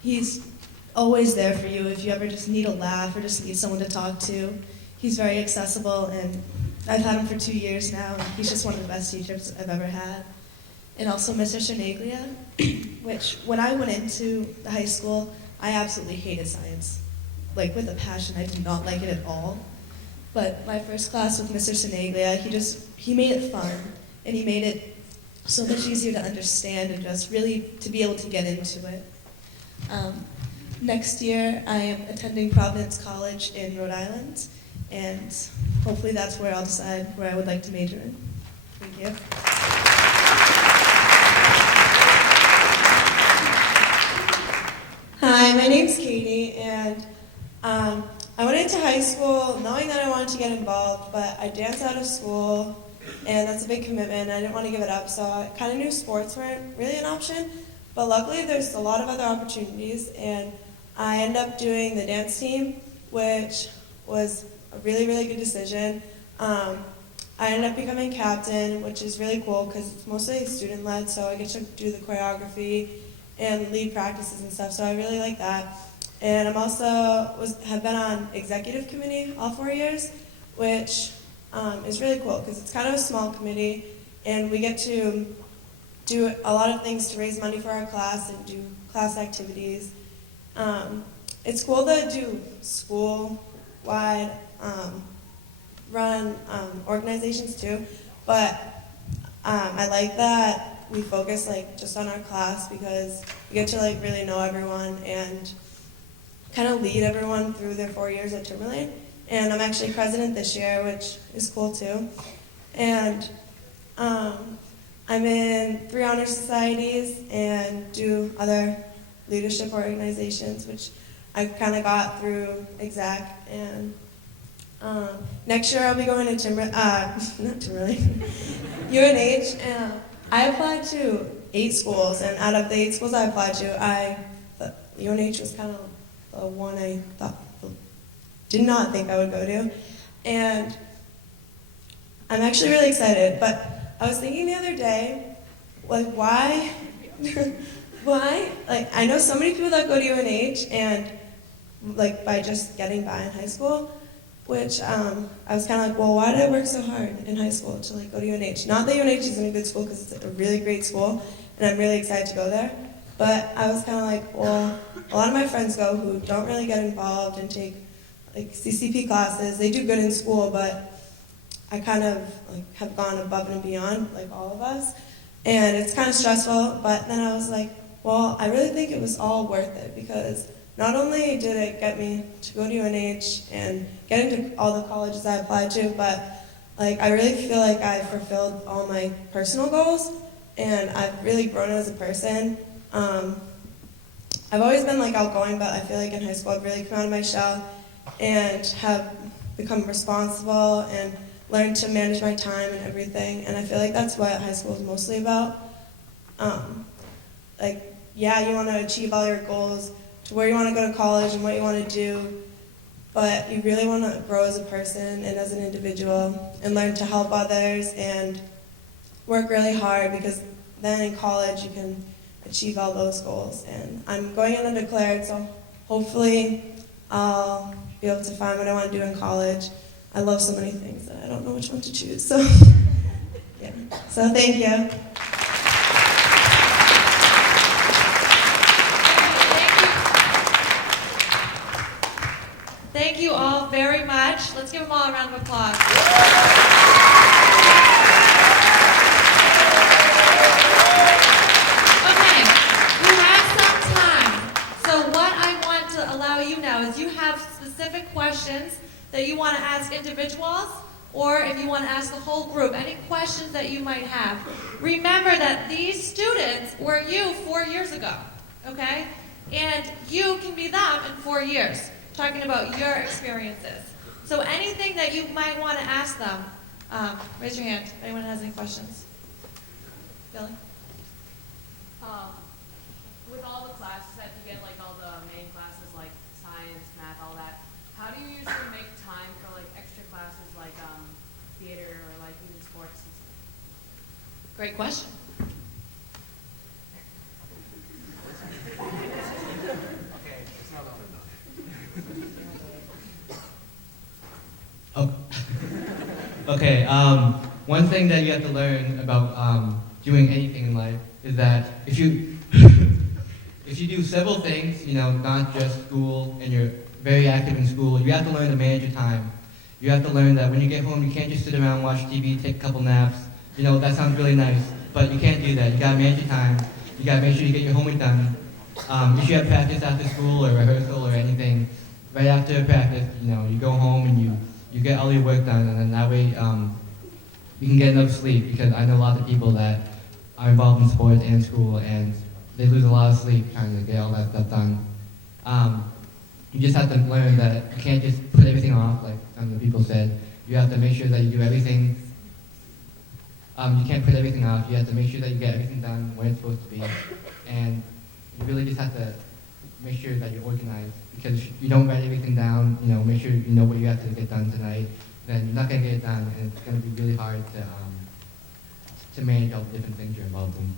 He's always there for you if you ever just need a laugh or just need someone to talk to. He's very accessible, and I've had him for 2 years now, and he's just one of the best teachers I've ever had. And also Mr. Shanaglia, which when I went into the high school, I absolutely hated science. Like with a passion, I did not like it at all. But my first class with Mr. Shanaglia, he made it fun, and he made it so much easier to understand and just really to be able to get into it. Next year, I am attending Providence College in Rhode Island, and hopefully that's where I'll decide where I would like to major in. Thank you. Hi, my name's Katie, and I went into high school knowing that I wanted to get involved, but I danced out of school, and that's a big commitment, and I didn't want to give it up, so I kind of knew sports weren't really an option, but luckily there's a lot of other opportunities, and I ended up doing the dance team, which was a really, really good decision. I ended up becoming captain, which is really cool because it's mostly student-led, so I get to do the choreography and lead practices and stuff, so I really like that. And I'm also have been on executive committee all 4 years, which is really cool because it's kind of a small committee, and we get to do a lot of things to raise money for our class and do class activities. It's cool to do school-wide run organizations too, but I like that we focus just on our class because we get to really know everyone and kind of lead everyone through their 4 years at Timberlane. And I'm actually president this year, which is cool too. And I'm in 3 honor societies and do other leadership organizations, which I kind of got through exec. And next year I'll be going to not Timberlane, UNH. And I applied to 8 schools, and out of the 8 schools I applied to, UNH was kind of the one I did not think I would go to. And I'm actually really excited, but I was thinking the other day, why, I know so many people that go to UNH and by just getting by in high school, which I was kind of well, why did I work so hard in high school to go to UNH? Not that UNH isn't a good school, because it's a really great school, and I'm really excited to go there. But I was kind of well, a lot of my friends go who don't really get involved and take CCP classes. They do good in school, but I kind of have gone above and beyond, all of us. And it's kind of stressful, but then I was well, I really think it was all worth it, because not only did it get me to go to UNH and get into all the colleges I applied to, but I really feel like I fulfilled all my personal goals, and I've really grown as a person. I've always been outgoing, but I feel like in high school I've really come out of my shell and have become responsible and learned to manage my time and everything, and I feel like that's what high school is mostly about. Yeah, you want to achieve all your goals to where you want to go to college and what you want to do, but you really want to grow as a person and as an individual and learn to help others and work really hard, because then in college you can achieve all those goals. And I'm going in undeclared, so hopefully I'll be able to find what I want to do in college. I love so many things that I don't know which one to choose, so yeah. So thank you. Thank you all very much. Let's give them all a round of applause. Okay, we have some time. So what I want to allow you now is you have specific questions that you want to ask individuals, or if you want to ask the whole group, any questions that you might have. Remember that these students were you 4 years ago. okay? And you can be them in 4 years, talking about your experiences. So anything that you might want to ask them, raise your hand if anyone has any questions. Billy? With all the classes that you get, like all the main classes like science, math, all that, how do you usually make time for like extra classes like theater or like even sports and stuff? Great question. Oh. Okay. One thing that you have to learn about doing anything in life is that if you if you do several things, not just school, and you're very active in school, you have to learn to manage your time. You have to learn that when you get home, you can't just sit around, watch TV, take a couple naps. That sounds really nice, but you can't do that. You gotta manage your time. You gotta make sure you get your homework done. If you have practice after school or rehearsal or anything, right after practice, you go home and you get all your work done, and then that way you can get enough sleep, because I know a lot of people that are involved in sports and school, and they lose a lot of sleep trying to get all that stuff done. You just have to learn that you can't just put everything off, like some of the people said. You have to make sure that you do everything. You can't put everything off. You have to make sure that you get everything done when it's supposed to be. And you really just have to make sure that you're organized. Because if you don't write everything down, make sure you know what you have to get done tonight, then you're not going to get it done, and it's going to be really hard to manage all the different things you're involved in.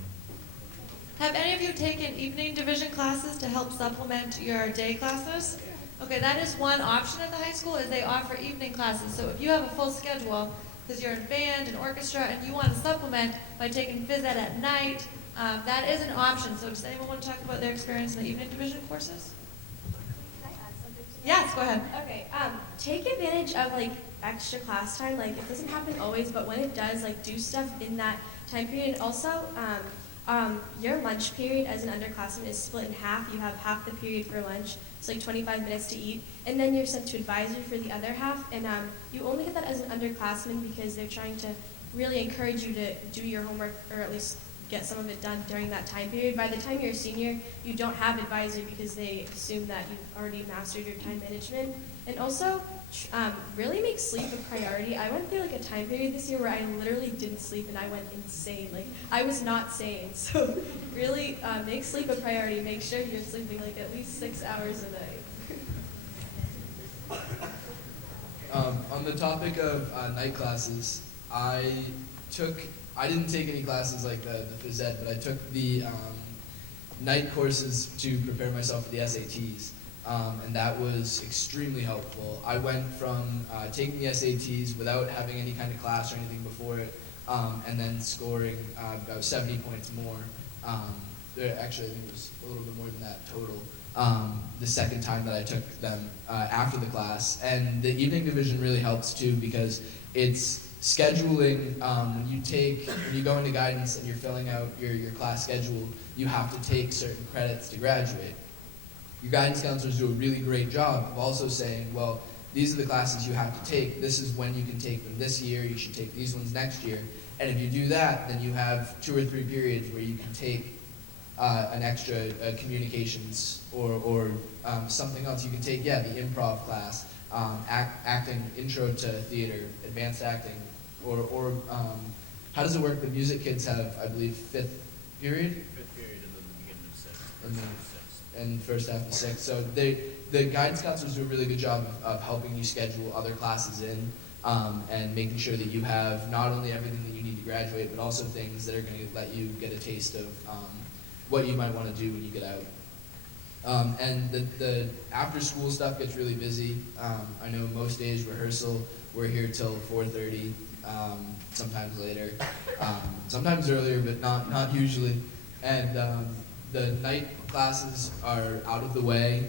Have any of you taken evening division classes to help supplement your day classes? Okay, that is one option at the high school, is they offer evening classes. So if you have a full schedule, because you're in band and orchestra, and you want to supplement by taking phys ed at night, that is an option. So does anyone want to talk about their experience in the evening division courses? Can I add something to that? Yes, go ahead. Okay, take advantage of like extra class time. Like it doesn't happen always, but when it does, like do stuff in that time period. Also, your lunch period as an underclassman is split in half. You have half the period for lunch, it's like 25 minutes to eat, and then you're sent to advisory for the other half. And you only get that as an underclassman because they're trying to really encourage you to do your homework, or at least get some of it done during that time period. By the time you're a senior, you don't have advisory because they assume that you've already mastered your time management. And also, really make sleep a priority. I went through like a time period this year where I literally didn't sleep and I went insane. Like I was not sane. So really make sleep a priority. Make sure you're sleeping like at least 6 hours a night. On the topic of night classes, I didn't take any classes like the phys ed, but I took the night courses to prepare myself for the SATs. And that was extremely helpful. I went from taking the SATs without having any kind of class or anything before it, and then scoring about 70 points more. Actually, I think it was a little bit more than that total. The second time that I took them after the class. And the evening division really helps too, because it's scheduling. When you go into guidance and you're filling out your class schedule, you have to take certain credits to graduate. Your guidance counselors do a really great job of also saying, well, these are the classes you have to take. This is when you can take them this year. You should take these ones next year. And if you do that, then you have 2 or 3 periods where you can take an extra communications or something else. You can take, the improv class, acting, intro to theater, advanced acting, or how does it work? The music kids have, I believe, 5th period? 5th period and then the beginning of 6th. And first half of 6th. So the guidance counselors do a really good job of helping you schedule other classes in and making sure that you have not only everything that you need to graduate, but also things that are going to let you get a taste of what you might want to do when you get out. And the after school stuff gets really busy. I know most days rehearsal, we're here till 4:30, sometimes later, sometimes earlier, but not usually. And the night classes are out of the way.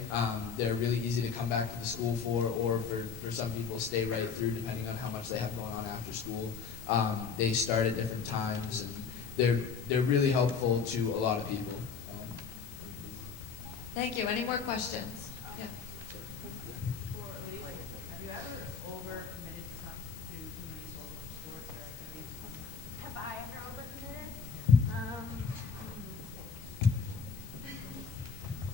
They're really easy to come back to the school for, or for some people stay right through depending on how much they have going on after school. They start at different times, and they're really helpful to a lot of people. Thank you. Any more questions? Yeah. Have you ever overcommitted to too many solo sports or activities? Have I ever overcommitted?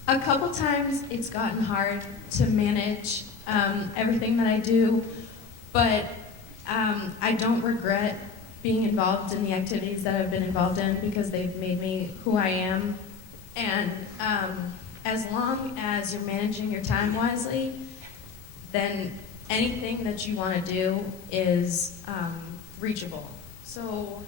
A couple times it's gotten hard to manage everything that I do, but I don't regret being involved in the activities that I've been involved in because they've made me who I am. And as long as you're managing your time wisely, then anything that you want to do is reachable. So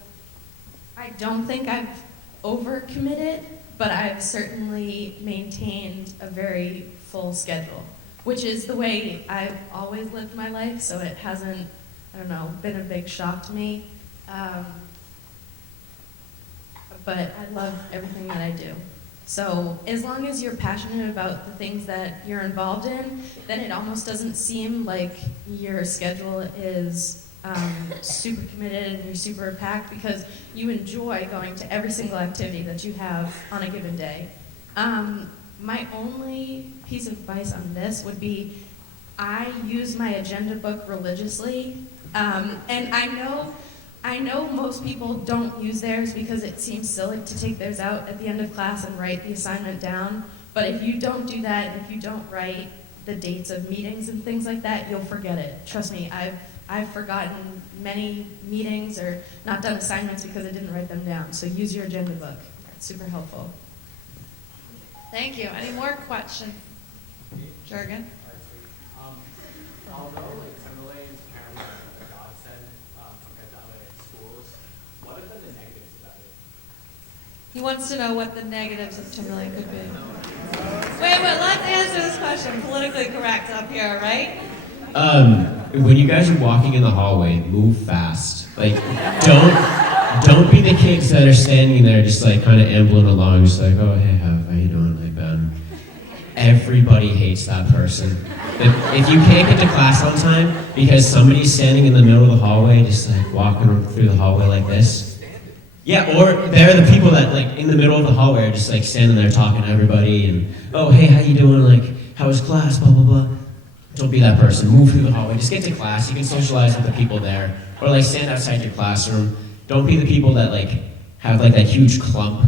I don't think I've overcommitted, but I've certainly maintained a very full schedule, which is the way I've always lived my life, so it hasn't, I don't know, been a big shock to me. But I love everything that I do. So as long as you're passionate about the things that you're involved in, then it almost doesn't seem like your schedule is super committed and you're super packed because you enjoy going to every single activity that you have on a given day. My only piece of advice on this would be I use my agenda book religiously, and I know most people don't use theirs because it seems silly to take theirs out at the end of class and write the assignment down, but if you don't do that, and if you don't write the dates of meetings and things like that, you'll forget it. Trust me, I've forgotten many meetings or not done assignments because I didn't write them down, so use your agenda book. It's super helpful. Thank you. Any more questions? Jurgen? Although Timberlane's apparently a godsend compared to other schools, what have been the negatives about it? He wants to know what the negatives of Timberlane could be. Wait, let's answer this question. Politically correct up here, right? When you guys are walking in the hallway, move fast. Like, don't be the kids that are standing there just like kind of ambling along, just like, oh, hey, how you doing? Like, everybody hates that person. If you can't get to class on time because somebody's standing in the middle of the hallway, just like walking through the hallway like this. Yeah, or they're the people that like in the middle of the hallway are just like standing there talking to everybody and, oh, hey, how you doing? Like, how was class? Blah, blah, blah. Don't be that person. Move through the hallway. Just get to class. You can socialize with the people there. Or like stand outside your classroom. Don't be the people that like have like that huge clump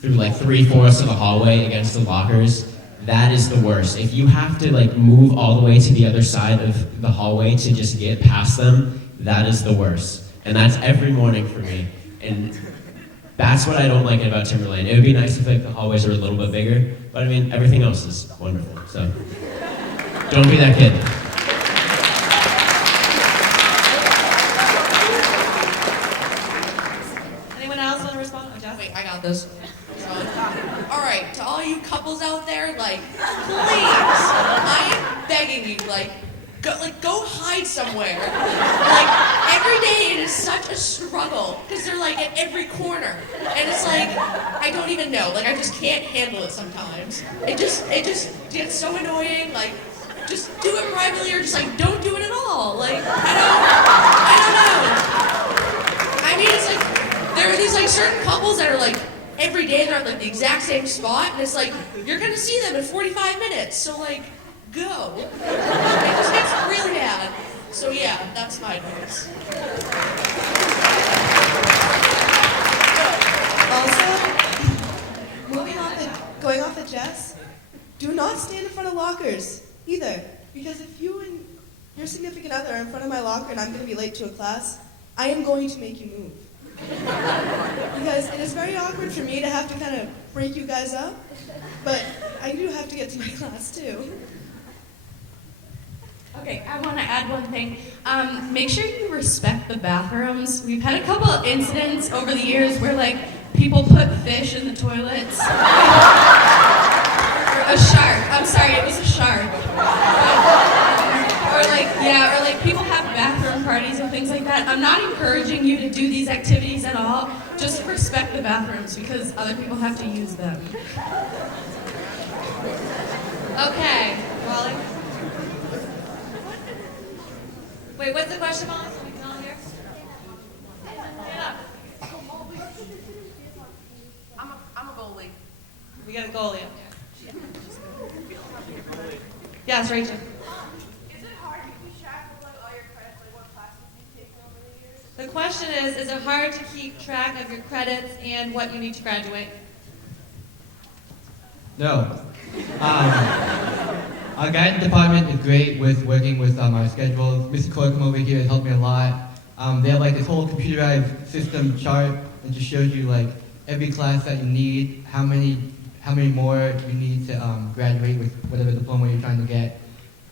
through like 3/4 of the hallway against the lockers. That is the worst. If you have to like move all the way to the other side of the hallway to just get past them, that is the worst. And that's every morning for me. And that's what I don't like about Timberlane. It would be nice if like the hallways were a little bit bigger, but I mean everything else is wonderful. So don't be that kid. Anyone else want to respond? Oh, Jeff? Wait, I got this. All right, to all you couples out there, like, please, I am begging you, go hide somewhere. Like, every day it is such a struggle because they're like at every corner, and it's like I don't even know. Like, I just can't handle it sometimes. It just gets so annoying. Like, just do it privately, or just like don't do it at all. Like, I don't know. I mean, it's like there are these like certain couples that are like. Every day they're at like the exact same spot, and it's like, you're gonna see them in 45 minutes, so like, go. It just gets really bad. So yeah, that's my advice. Also, going off of Jess, do not stand in front of lockers either, because if you and your significant other are in front of my locker and I'm gonna be late to a class, I am going to make you move. Because it is very awkward for me to have to kind of break you guys up, but I do have to get to my class too. Okay, I want to add one thing. Make sure you respect the bathrooms. We've had a couple of incidents over the years where like people put fish in the toilets. Or a shark. I'm sorry, it was a shark. Or like people have bathroom parties and things like that. I'm not encouraging you to do these activities at all. Just respect the bathrooms because other people have to use them. Okay, Wally. Wait, what's the question, Molly? So we can all hear. Stand up. I'm a goalie. We got a goalie up there. Yes, Rachel. Is it hard to keep track of like all your credits, like what classes you've taken over the years? The question is it hard to keep track of your credits and what you need to graduate? No. Our guidance department is great with working with our schedules. Mr. Corkum over here has helped me a lot. They have like this whole computerized system chart that just shows you like every class that you need, how many more you need to graduate with whatever diploma you're trying to get.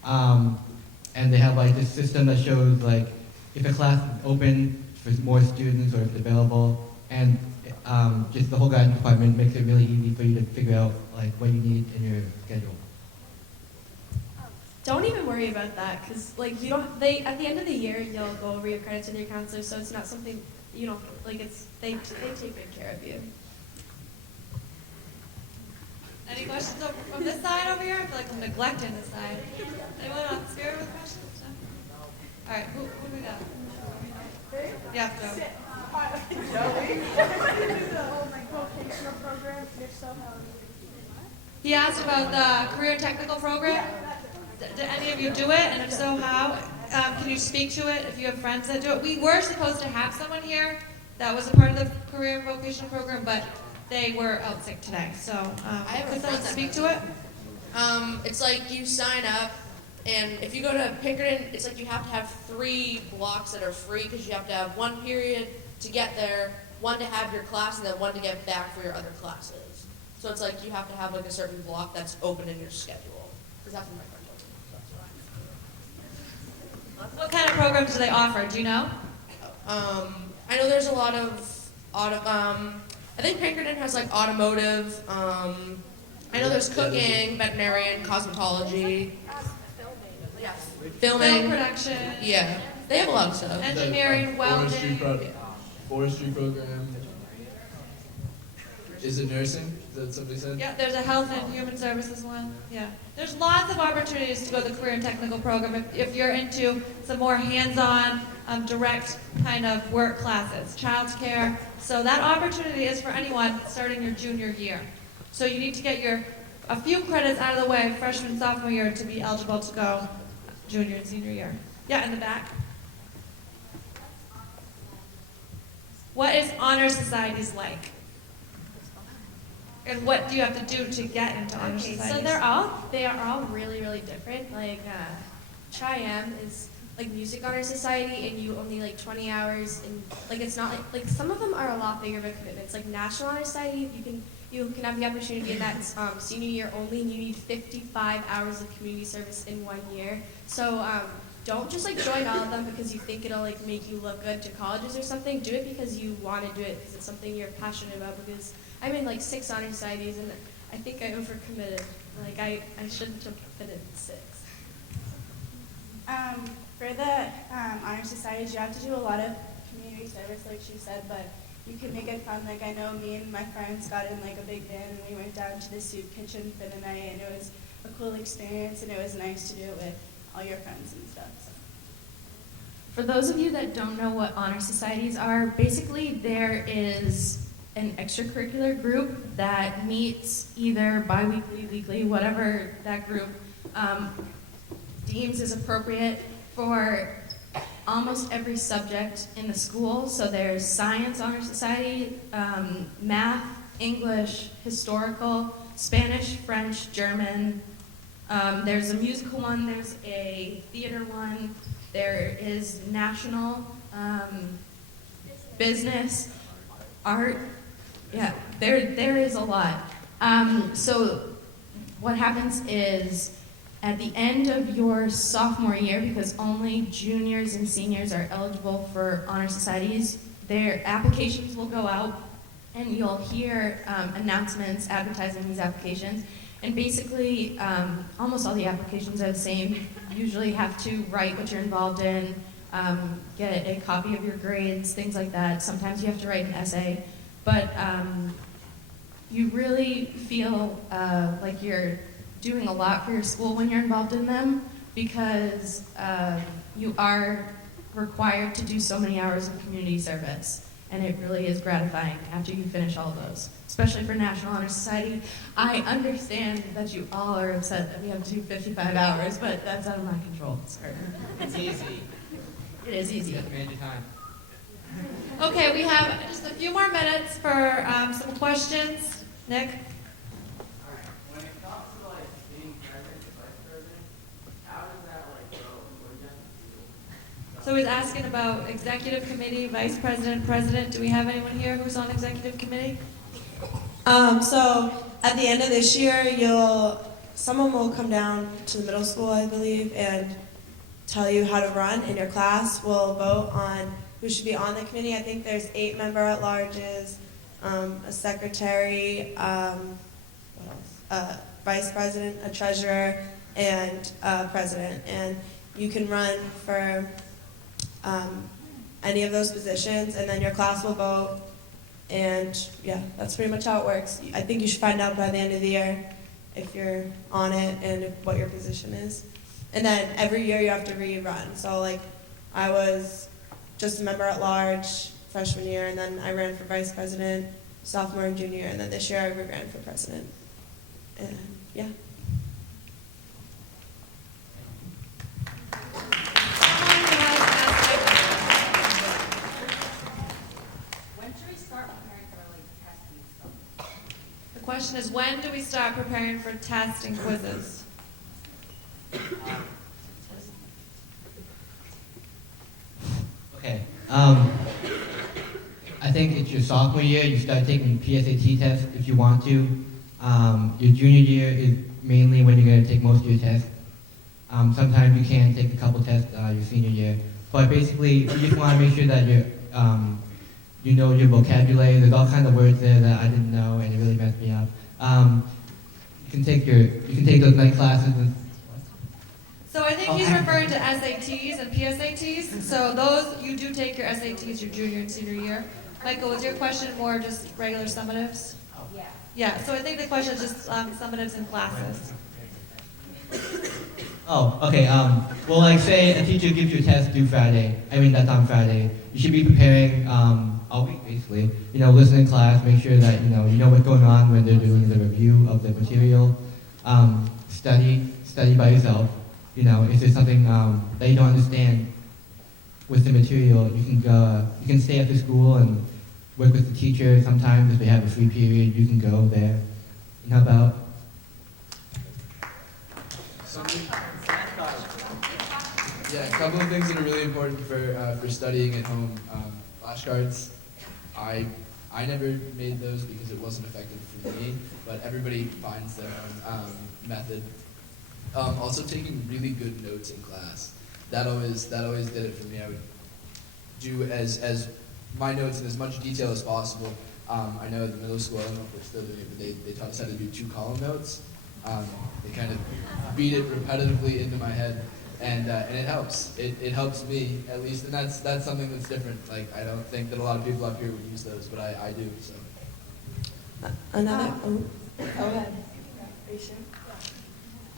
And they have like this system that shows like if a class is open for more students or if it's available. And just the whole guidance department makes it really easy for you to figure out like what you need in your schedule. Don't even worry about that, because like you don't. They at the end of the year you'll go over your credits with your counselor, so it's not something you don't like. It's they take good care of you. Any questions from this side over here? I feel like I'm neglecting this side. Anyone on Spirit with questions? No? All right, who do we got? Yeah, go. Vocational program, if so, how He asked about the career and technical program. Did any of you do it? And if so, how? Can you speak to it if you have friends that do it? We were supposed to have someone here that was a part of the career and vocational program, but they were out sick today. So could someone speak to it? It's like you sign up, and if you go to Pinkerton, it's like you have to have 3 blocks that are free because you have to have 1 period to get there, 1 to have your class, and then 1 to get back for your other classes. So it's like you have to have like a certain block that's open in your schedule. Because that's what my friend told me. What kind of programs do they offer? Do you know? I know there's a lot of I think Pinkerton has like automotive. I know there's cooking, veterinarian, cosmetology. Filming. Film production. Yeah, they have a lot of stuff. Engineering, welding. Forestry program. Is it nursing? Is that what somebody said? Yeah, there's a health and human services one. Yeah. There's lots of opportunities to go to the career and technical program if you're into some more hands-on, direct kind of work classes, childcare. So that opportunity is for anyone starting your junior year. So you need to get a few credits out of the way freshman, sophomore year to be eligible to go junior and senior year. Yeah, in the back. What is honor societies like? And what do you have to do to get into honor societies? So they are all really, really different. Like TRMS is like music honor society, and you only like 20 hours, and like it's not like some of them are a lot bigger of a commitment. It's like national honor society. You can have the opportunity in that senior year only, and you need 55 hours of community service in 1 year. So don't just like join all of them because you think it'll like make you look good to colleges or something. Do it because you want to do it because it's something you're passionate about. Because I'm in like 6 honor societies, and I think I overcommitted. Like I shouldn't have been in 6. For the honor societies, you have to do a lot of community service, like she said, but you can make it fun. Like I know me and my friends got in like a big van, and we went down to the soup kitchen for the night, and it was a cool experience, and it was nice to do it with all your friends and stuff. So. For those of you that don't know what honor societies are, basically there is an extracurricular group that meets either bi-weekly, weekly, whatever that group deems is appropriate for almost every subject in the school. So there's science honor society, math, English, historical, Spanish, French, German. There's a musical one, there's a theater one, there is national, business, art. Yeah, there is a lot. So what happens is at the end of your sophomore year, because only juniors and seniors are eligible for honor societies, their applications will go out, and you'll hear announcements advertising these applications. And basically, almost all the applications are the same. You usually have to write what you're involved in, get a copy of your grades, things like that. Sometimes you have to write an essay. But you really feel like you're doing a lot for your school when you're involved in them, because you are required to do so many hours of community service. And it really is gratifying after you finish all of those, especially for National Honor Society. I understand that you all are upset that we have to do 55 hours, but that's out of my control. Sorry. It's easy. It is easy. Just manage your time. Okay, we have just a few more minutes for some questions. Nick? My So he's asking about executive committee, vice president, president. Do we have anyone here who's on executive committee? So at the end of this year, someone will come down to the middle school, I believe, and tell you how to run, and your class will vote on who should be on the committee. I think there's 8 member-at-larges, a secretary, what else? A vice president, a treasurer, and a president. And you can run for any of those positions, and then your class will vote. And yeah, that's pretty much how it works. I think you should find out by the end of the year if you're on it and what your position is. And then every year you have to rerun. So like I was just a member at large freshman year, and then I ran for vice president sophomore and junior year, and then this year I ran for president. And yeah. The question is, when do we start preparing for tests and quizzes? Okay. I think it's your sophomore year. You start taking PSAT tests if you want to. Your junior year is mainly when you're going to take most of your tests. Sometimes you can take a couple tests your senior year. But basically, you just want to make sure that you know your vocabulary. There's all kinds of words there that I didn't know, and it really messed me up. You can take those night classes. So I think he's referring to SATs and PSATs. So those, you do take your SATs your junior and senior year. Michael, was your question more just regular summatives? Yeah. Yeah, so I think the question is just summatives and classes. Oh, okay. Well, like say a teacher gives you a test due Friday. I mean, that's on Friday. You should be preparing all week, basically. You know, listen in class, make sure that you know what's going on when they're doing the review of the material. Study by yourself. You know, if there's something that you don't understand with the material, you can stay after school and work with the teacher. Sometimes if they have a free period, you can go there and help out. Yeah, a couple of things that are really important for studying at home. Flashcards. I never made those because it wasn't effective for me, but everybody finds their own method. Also taking really good notes in class. That always did it for me. I would do as my notes in as much detail as possible. I know at the middle school, I don't know if they're still doing it, but they taught us how to do 2-column notes. They kind of beat it repetitively into my head, and it helps. It helps me at least, and that's something that's different. Like I don't think that a lot of people up here would use those, but I do. So.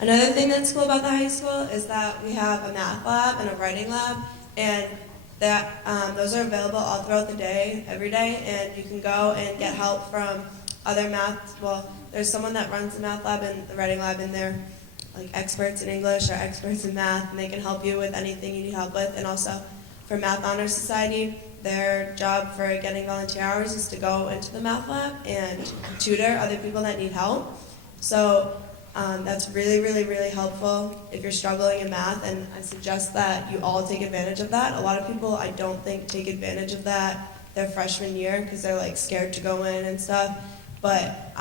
Another thing that's cool about the high school is that we have a math lab and a writing lab, and that those are available all throughout the day, every day, and you can go and get help from other math. Well, there's someone that runs the math lab and the writing lab, and they're like experts in English or experts in math, and they can help you with anything you need help with. And also, for Math Honor Society, their job for getting volunteer hours is to go into the math lab and tutor other people that need help. So that's really, really, really helpful if you're struggling in math, and I suggest that you all take advantage of that. A lot of people, I don't think, take advantage of that their freshman year because they're like scared to go in and stuff, but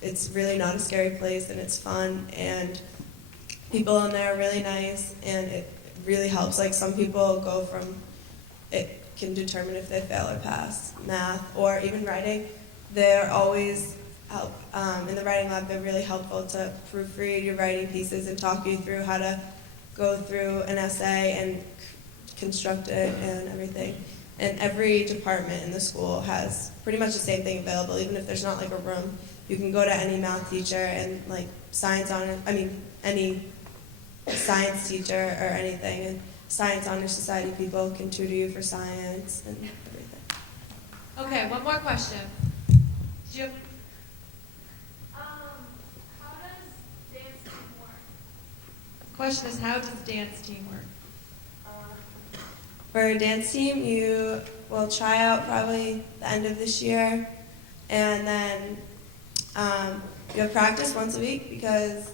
it's really not a scary place, and it's fun, and people in there are really nice, and it really helps. Like some people go from, it can determine if they fail or pass math or even writing. They're always help. In the writing lab, they're really helpful to proofread your writing pieces and talk you through how to go through an essay and construct it and everything. And every department in the school has pretty much the same thing available, even if there's not like a room. You can go to any math teacher and like any science teacher or anything, and Science Honor Society people can tutor you for science and everything. Okay, one more question. Do you have How does dance team work? The question is, how does dance team work? For a dance team, you will try out probably the end of this year, and then you'll practice once a week because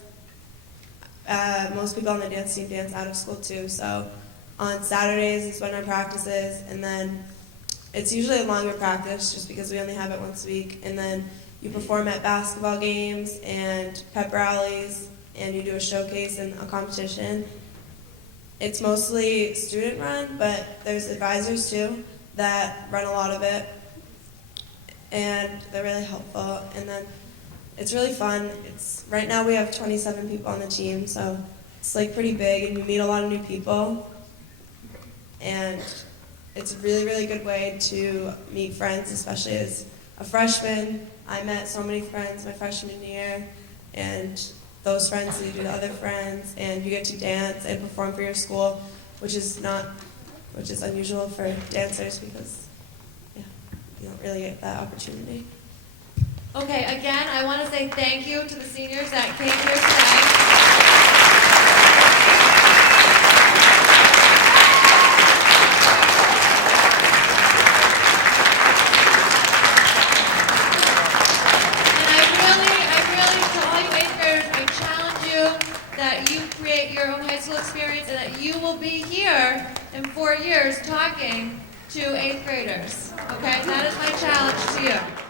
most people on the dance team dance out of school too. So On Saturdays is when our practice is, and then it's usually a longer practice just because we only have it once a week. And then you perform at basketball games and pep rallies, and you do a showcase and a competition. It's mostly student run, but there's advisors too that run a lot of it, and they're really helpful. And then it's really fun. Right now we have 27 people on the team, so it's like pretty big, and you meet a lot of new people. And it's a really, really good way to meet friends, especially as a freshman. I met so many friends my freshman year, and those friends lead to other friends, and you get to dance and perform for your school, which is unusual for dancers because, yeah, you don't really get that opportunity. Okay, again, I want to say thank you to the seniors that came here today. That you create your own high school experience and that you will be here in 4 years talking to 8th graders. Okay, that is my challenge to you.